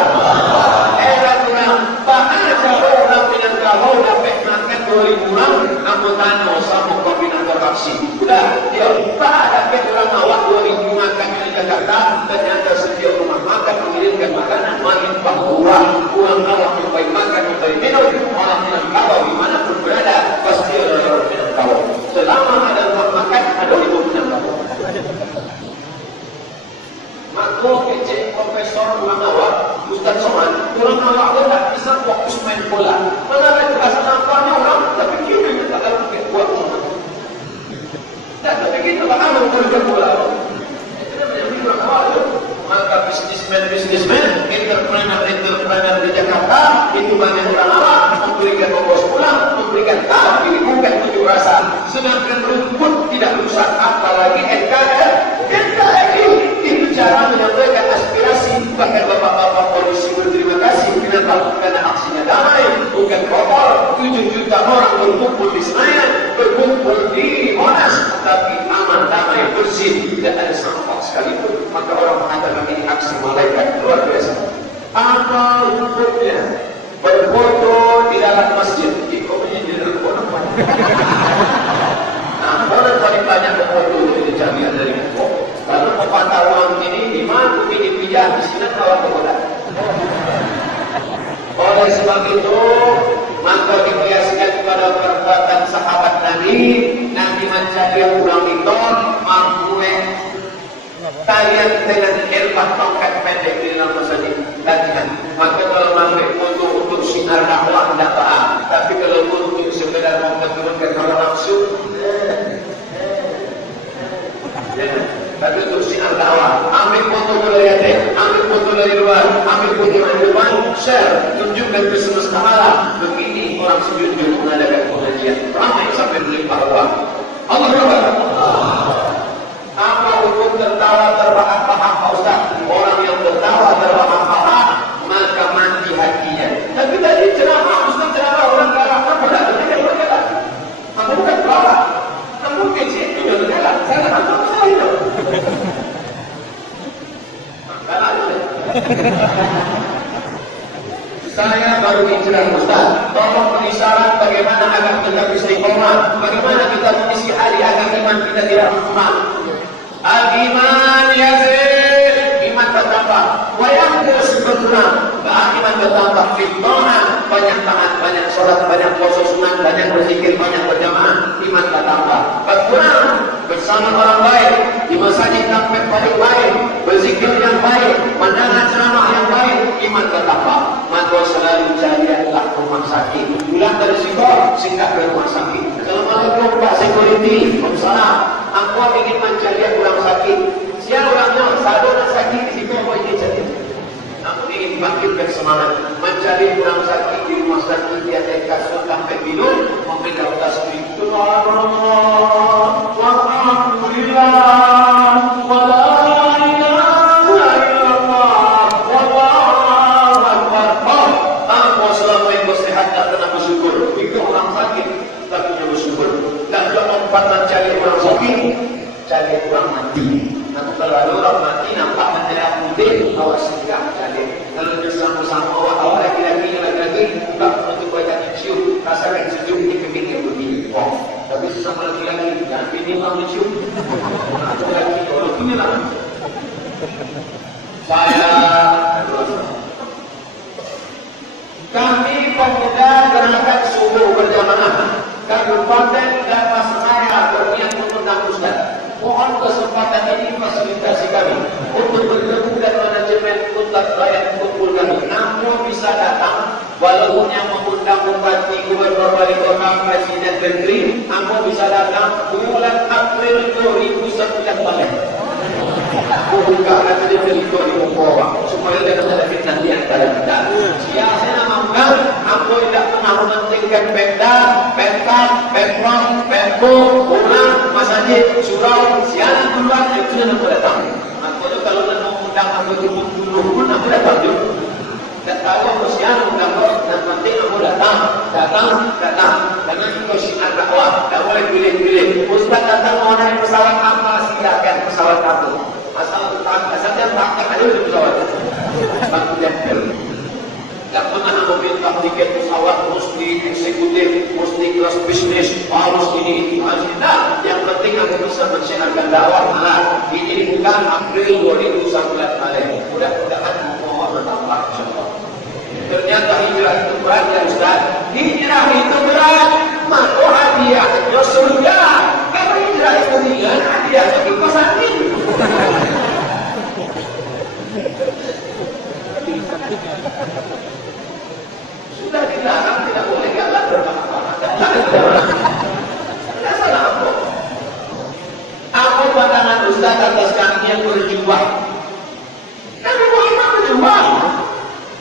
Bahkan kalau orang Minangkabau dapat makan 2000 orang, aku tanya sama koordinator aksi. Sudah, dia dapat orang awak 2000 makan di Jakarta, ternyata setiap rumah makan mengirimkan makanan melimpah ruah. Uang awak yang makan, yang minum, orang Minangkabau dimanapun berada, pasti ada orang Minangkabau. Selama ada rumah makan, ada ibu Minangkabau. Maka kecil profesor orang awak, Ustaz Somad, orang awak itu tak bisa fokus main bola. Mana ada terasa nampaknya orang, tapi kita tak ada fikir buat Somad. Tak ada fikir tak ada untuk bola. Itu namanya orang awak itu. Maka bisnismen, entrepreneur di Jakarta itu banyak orang awak memberikan ongkos pulang, memberikan tapi bukan unjuk rasa. Sedangkan rumput tidak rusak, apalagi NKRI. Itu cara menyampaikan aspirasi. Bahkan bapak-bapak polisi berterima kasih. Kenapa? Karena aksinya damai, bukan kotor. 7 juta orang berkumpul di Senayan, berkumpul di Monas, tapi aman, damai, bersih, tidak ada sampah sekalipun. Maka orang mengatakan ini aksi malaikat luar biasa. Apa hukumnya berfoto di dalam masjid? Hukumnya di dalam foto. Nah, orang paling banyak berfoto di Jamiah dari foto. Lalu pemantauan ini di mana dipijak di sini kawan kemudian. Oleh sebab itu, maka dikiaskan kepada perbuatan sahabat Nabi mencari ulang itu mampu talian dengan herbah tongkat pendek di dalam masjid latihan. Maka kalau mampu untuk sinar dakwah tidak apa, tapi kalau untuk sekedar memperturunkan hawa nafsu, tapi untuk sinar dakwah, ambil foto dari atas, ambil foto dari luar, ambil foto dari depan, share, tunjukkan ke semesta alam. Begini orang sujud mengadakan pengajian, ramai sampai berlimpah ruang. Allah Akbar. Apa hukum tertawa terbahak-bahak Pak Ustaz? Orang yang tertawa terbahak-bahak maka mati hatinya. Tapi tadi ceramah Ustaz, ceramah orang galak apa dah? Kamu bukan galak, kamu kecil itu galak. Saya apa masalah itu? Galak. Saya baru bicara Ustaz, tolong beri saran bagaimana agar kita bisa istiqomah, bagaimana kita mengisi hari agar iman kita tidak lemah. Al-iman yazid, iman bertambah. Wayang terus berkurang, iman bertambah. Fitnah, banyak taat, banyak sholat, banyak puasa sunat, banyak berzikir, banyak berjamaah, iman bertambah. Berkurang bersama orang baik di masjid sampai paling baik, berzikir yang baik, mendengar ceramah yang baik, iman bertambah. Maka selalu carilah rumah sakit. Pulang dari situ, singgah ke rumah sakit. Assalamualaikum Pak Security, Waalaikumsalam. Aku ingin mencari orang sakit. Siapa orangnya? Satu orang sakit di situ apa ini cari? Aku ingin bangkitkan semangat mencari orang sakit di rumah sakit yang ada kasus sampai minum, memberikan tasbih. Subhanallah, walhamdulillah, wala ilaha illallah, wallahu akbar. Aku selama ini bersehat tak pernah bersyukur. Itu orang sakit, tapi dia bersyukur. Dan kalau empat mencari orang sakit, penting awas sikap. Jadi kalau dia sama-sama awal laki-laki tak untuk baca cium, rasakan sejuk di kepingin begini. Tapi sesama laki-laki jangan minimal mencium. Atau lagi kalau punya lah. Kami pemuda gerakan subuh berjamaah Kabupaten dan Masraya berniat mengundang Ustaz. Mohon kesempatan ini fasilitasi kami untuk bertemu dan manajemen Kutlat Rakyat kumpul kami. Namun bisa datang walaupun yang mengundang bupati, gubernur, wali kota, presiden, menteri, namun bisa datang bulan April 2009 balik. Buka nanti teritori membawa supaya tidak ada fitnah di antara kita. Siasanya makan, aku tidak pernah mementingkan Pemda, Pemkab, Pemprov, Pemko, ulang, masjid, surau, siasanya duluan itu yang aku datang. Aku itu kalau mau undang aku jemput dulu pun aku datang juga. Tak tahu aku siasanya undang aku, yang penting aku datang. Karena itu syiar dakwah, tak boleh pilih-pilih. Ustaz datang mau naik pesawat apa, silakan pesawat aku. Asalnya pakai aja di pesawat. Bangku jempel. Tak pernah aku minta tiket pesawat mesti eksekutif, mesti kelas bisnis, harus ini. Nah, yang penting aku bisa mensiarkan dakwah. Nah, ini bukan April 2019 kali. Mudah-mudahan mohon bertambah insyaallah. Ternyata hijrah itu berat ya Ustaz. Hijrah itu berat, maka hadiahnya surga. Kalau hijrah itu ringan, hadiahnya kipas angin. Sudah dilarang, tidak boleh galak bermanfaat. Tidak salah apa. Apa pandangan Ustaz atas kami yang berjubah? Nabi Muhammad berjubah.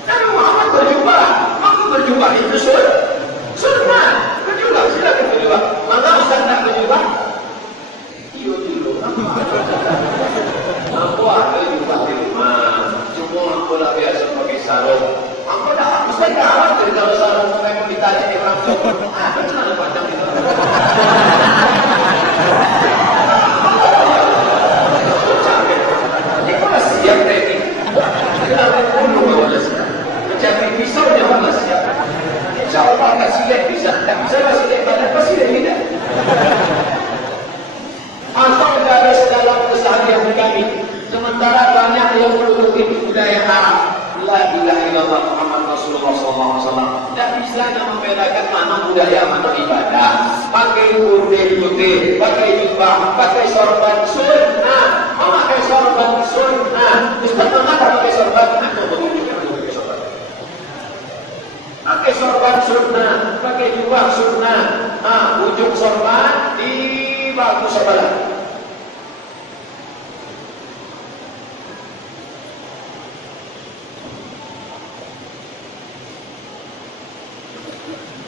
Nabi Muhammad berjubah. Maka berjubah itu sunnah. Berjubah, silakan berjubah. Mana Ustaz tak berjubah? Iyo dulu. Aku ada jubah di rumah. Semua aku lah biasa pakai sarung. Aku dah, Ustaz dah awal dari kalau sarung memang ditanya di orang cokor. Betul ada panjang itu. Itu masih siap ready. Kalau dulu bawa siap. Mencapai pisau dia bawa siap. InsyaAllah kasih lihat bisa. Tak bisa kasih lihat badan pasti dia tidak. Atau ada dalam keseharian kami. Sementara banyak yang mengikuti budaya Arab. La ilaha illallah Muhammad Rasulullah SAW. Tidak bisa membedakan mana budaya, mana ibadah. Pakai putih, pakai jubah, pakai sorban sunnah. Memakai sorban sunnah. Ustaz mengatakan pakai sorban. Aku menunjukkan pakai sorban. Pakai sorban sunnah, pakai jubah sunnah. Ujung sorban di bahu sebelah.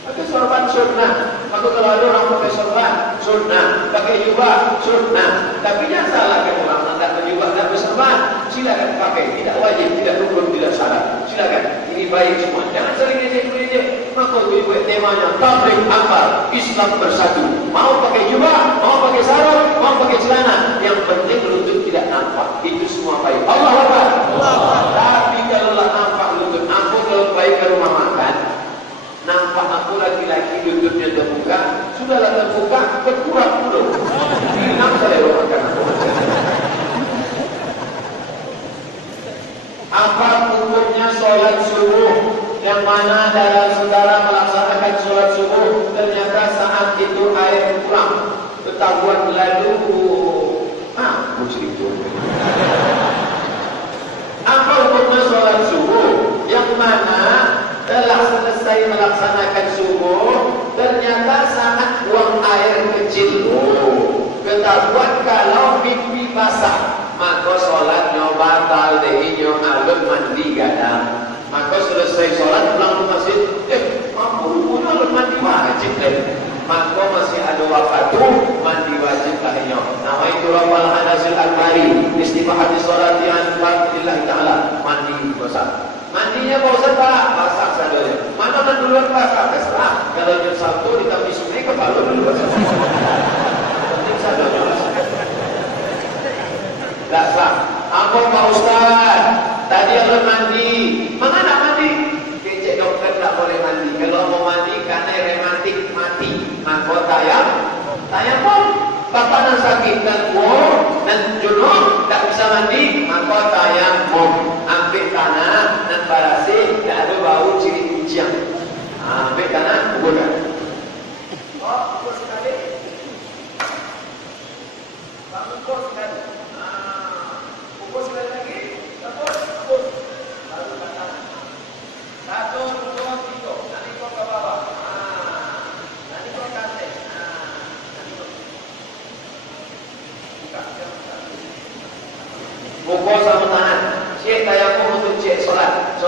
Pakai sorban sunnah. Maka kalau ada orang pakai sorban sunnah, pakai jubah sunnah. Tapi jangan salahkan orang tak pakai jubah dan bersorban. Silakan pakai, tidak wajib, tidak rukun, tidak syarat. Silakan. Ini baik semua. Jangan sering ejek-ejek. Maka ibu temanya tabligh akbar, Islam bersatu. Mau pakai jubah, mau pakai sarung, mau pakai celana. Yang penting lutut tidak nampak. Itu semua baik. Allahu Akbar. Tapi kalau nampak lutut, aku kalau baik ke rumah makan. Nampak aku laki-laki lututnya terbuka, sudahlah terbuka, berkurang dulu. Hilang saya makan aku. Apa hukumnya sholat subuh? Yang mana dalam saudara melaksanakan sholat subuh, ternyata saat itu air kurang. Ketahuan lalu, itu. Apa hukumnya sholat subuh? Yang mana telah selesai melaksanakan subuh, ternyata saat buang air kecil. Ketahuan kalau pipi basah, maka sholatnya batal dehinya alun mandi gadang. Maka selesai sholat pulang ke masjid, mampu punya alun mandi wajib deh. Maka masih ada waktu mandi wajib lahnya. Nama itu Rabbal Hadasil Al-Hari Istimahat sholat yang Alhamdulillah Ta'ala. Mandi basah. Mandinya mau sebab basah saja. Mana duluan basah? Terserah. Kalau jam Sabtu ditambah sungai kepala dulu basah. Penting saja basah. Tak sah. Apa Pak Ustaz?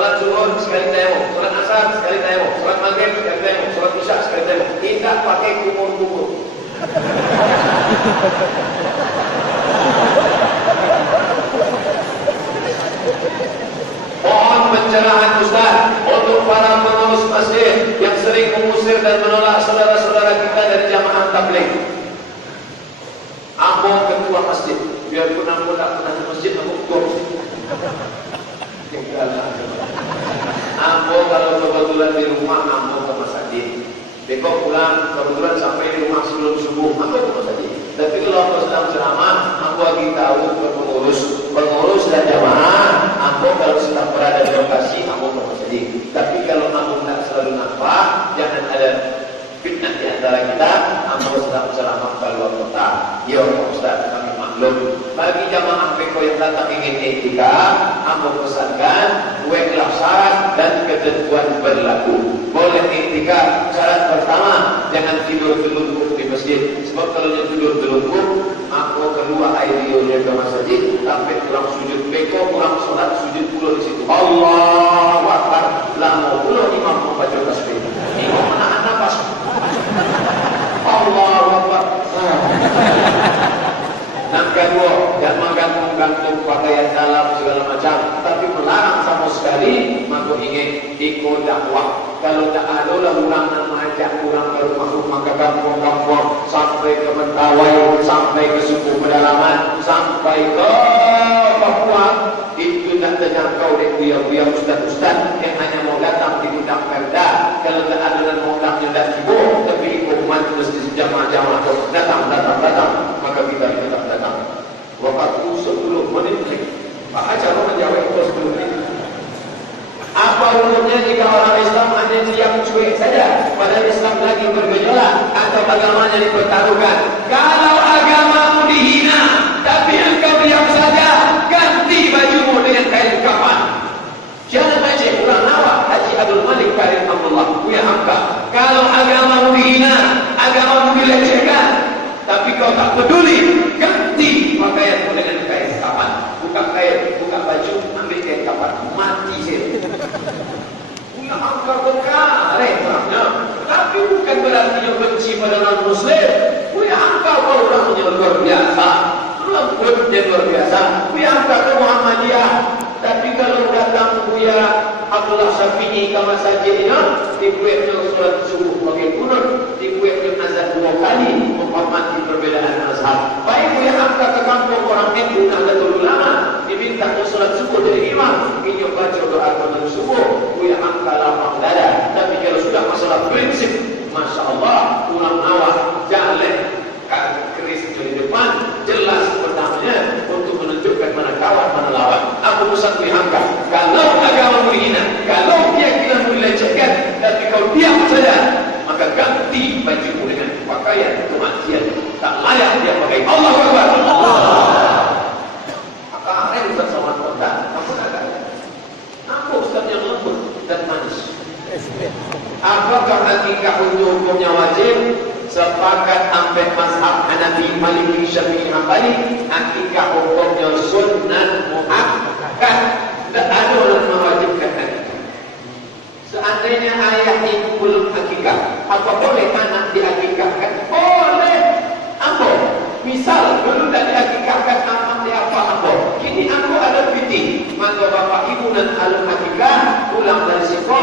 Salat zuhur sekali tayamum, salat asar sekali tayamum, salat maghrib sekali tayamum, salat isya sekali tayamum. Tidak pakai kumur-kumur. Mohon pencerahan Ustaz untuk para pengurus masjid yang sering mengusir dan menolak saudara-saudara kita dari jamaah tabligh. Ambo ketua masjid, biarpun ambo tak pernah ke masjid, ambo ketua. Ambo kalau kebetulan di rumah, ambo ke masjid. Besok pulang, kebetulan sampai di rumah sebelum subuh, ambo ke masjid. Tapi kalau ambo sedang ceramah, ambo lagi tahu ke pengurus dan jamaah, ambo kalau sedang berada di lokasi, ambo ke masjid. Tapi kalau ambo tidak selalu nampak, jangan ada fitnah di antara kita. Ambo sedang ceramah keluar kota. Ya Ustaz, kami maklum. Bagi jamaah PKO yang datang ingin etika, ambo pesankan buatlah syarat dan ketentuan berlaku. Boleh etika, syarat pertama jangan tidur telungkup di masjid. Sebab kalau dia tidur telungkup, ambo kedua airnya ke masjid sampai kurang sujud PKO, kurang sholat sujud puluh di situ. Allahu Akbar. Lah mau puluh imam membaca tasbih. Imam menahan nafas. Allahu Akbar. Yang kedua, jangan menggantung pakaian dalam segala macam, tapi melarang sama sekali. Maka ingin ikut dakwah. Kalau tak ada lah orang nak mengajak orang ke rumah-rumah ke kampung-kampung, sampai ke Mentawai, sampai ke suku pedalaman, sampai ke Papua, itu tak terjangkau oleh buya-buya ustaz-ustaz yang hanya mau datang di gudang Perda. Kalau tak ada dan mau datang tidak sibuk, tapi ikut majlis jamaah-jamaah datang, maka kita tetap datang. Waktu 10 menit lagi. Pak acara menjawab itu 10 menit. Apa hukumnya jika orang Islam hanya diam cuek saja, padahal Islam lagi bergejolak atau agamanya dipertaruhkan? Kalau agamamu dihina, tapi engkau diam saja, ganti bajumu dengan kain kafan. Jangan baca kurang awak Haji Abdul Malik Karim Abdullah punya hamka. Kalau agamamu dihina, agamamu dilecehkan, tapi kau tak peduli, ganti pakaianmu dengan kain kafan. Buka kain, buka baju, ambil kain kafan, mati saya. Punya angka berkaret orangnya, tapi bukan berarti yang benci pada orang Muslim. Punya angka orangnya luar biasa, rambutnya luar biasa. Punya angka ke Muhammadiyah. Tapi kalau datang Buya Abdullah Syafi'i ke masjidnya, dibuatnya sholat subuh pakai kunut, dibuatnya azan 2 kali, menghormati perbedaan mazhab. Baik Buya angkat ke kampung orang NU Nahdlatul Ulama, diminta sholat subuh dari imam, ini baca doa kepada subuh, Buya angkat lapang dada. Tapi kalau sudah masalah prinsip, Masya Allah, ulang awak, jalan keris di depan, jelas pertamanya untuk menunjukkan mana kawan, mana lawan. Aku Ustaz Wihangka, kalau agama dihina, kalau keyakinan dilecehkan, tapi kau diam saja, maka ganti bajumu dengan pakaian kematian. Tak layak dia pakai. Allahu Akbar. Maka ada Ustaz sama kontak, apa kata? Aku Ustaz yang lembut dan manis. Apakah akikah untuk hukumnya wajib? Sepakat sampai mazhab Hanafi, Maliki, Syafi'i, Hambali, akikah hukumnya sunnah muakkad. Tak ada orang mewajibkan akikah. Seandainya ayah ibu belum akikah, apa boleh anak diakikahkan? Boleh. Apa? Misal dulu tak diakikahkan anak dia apa? Kini aku ada piti, maka bapak ibu dan alun akikah pulang dari sekolah.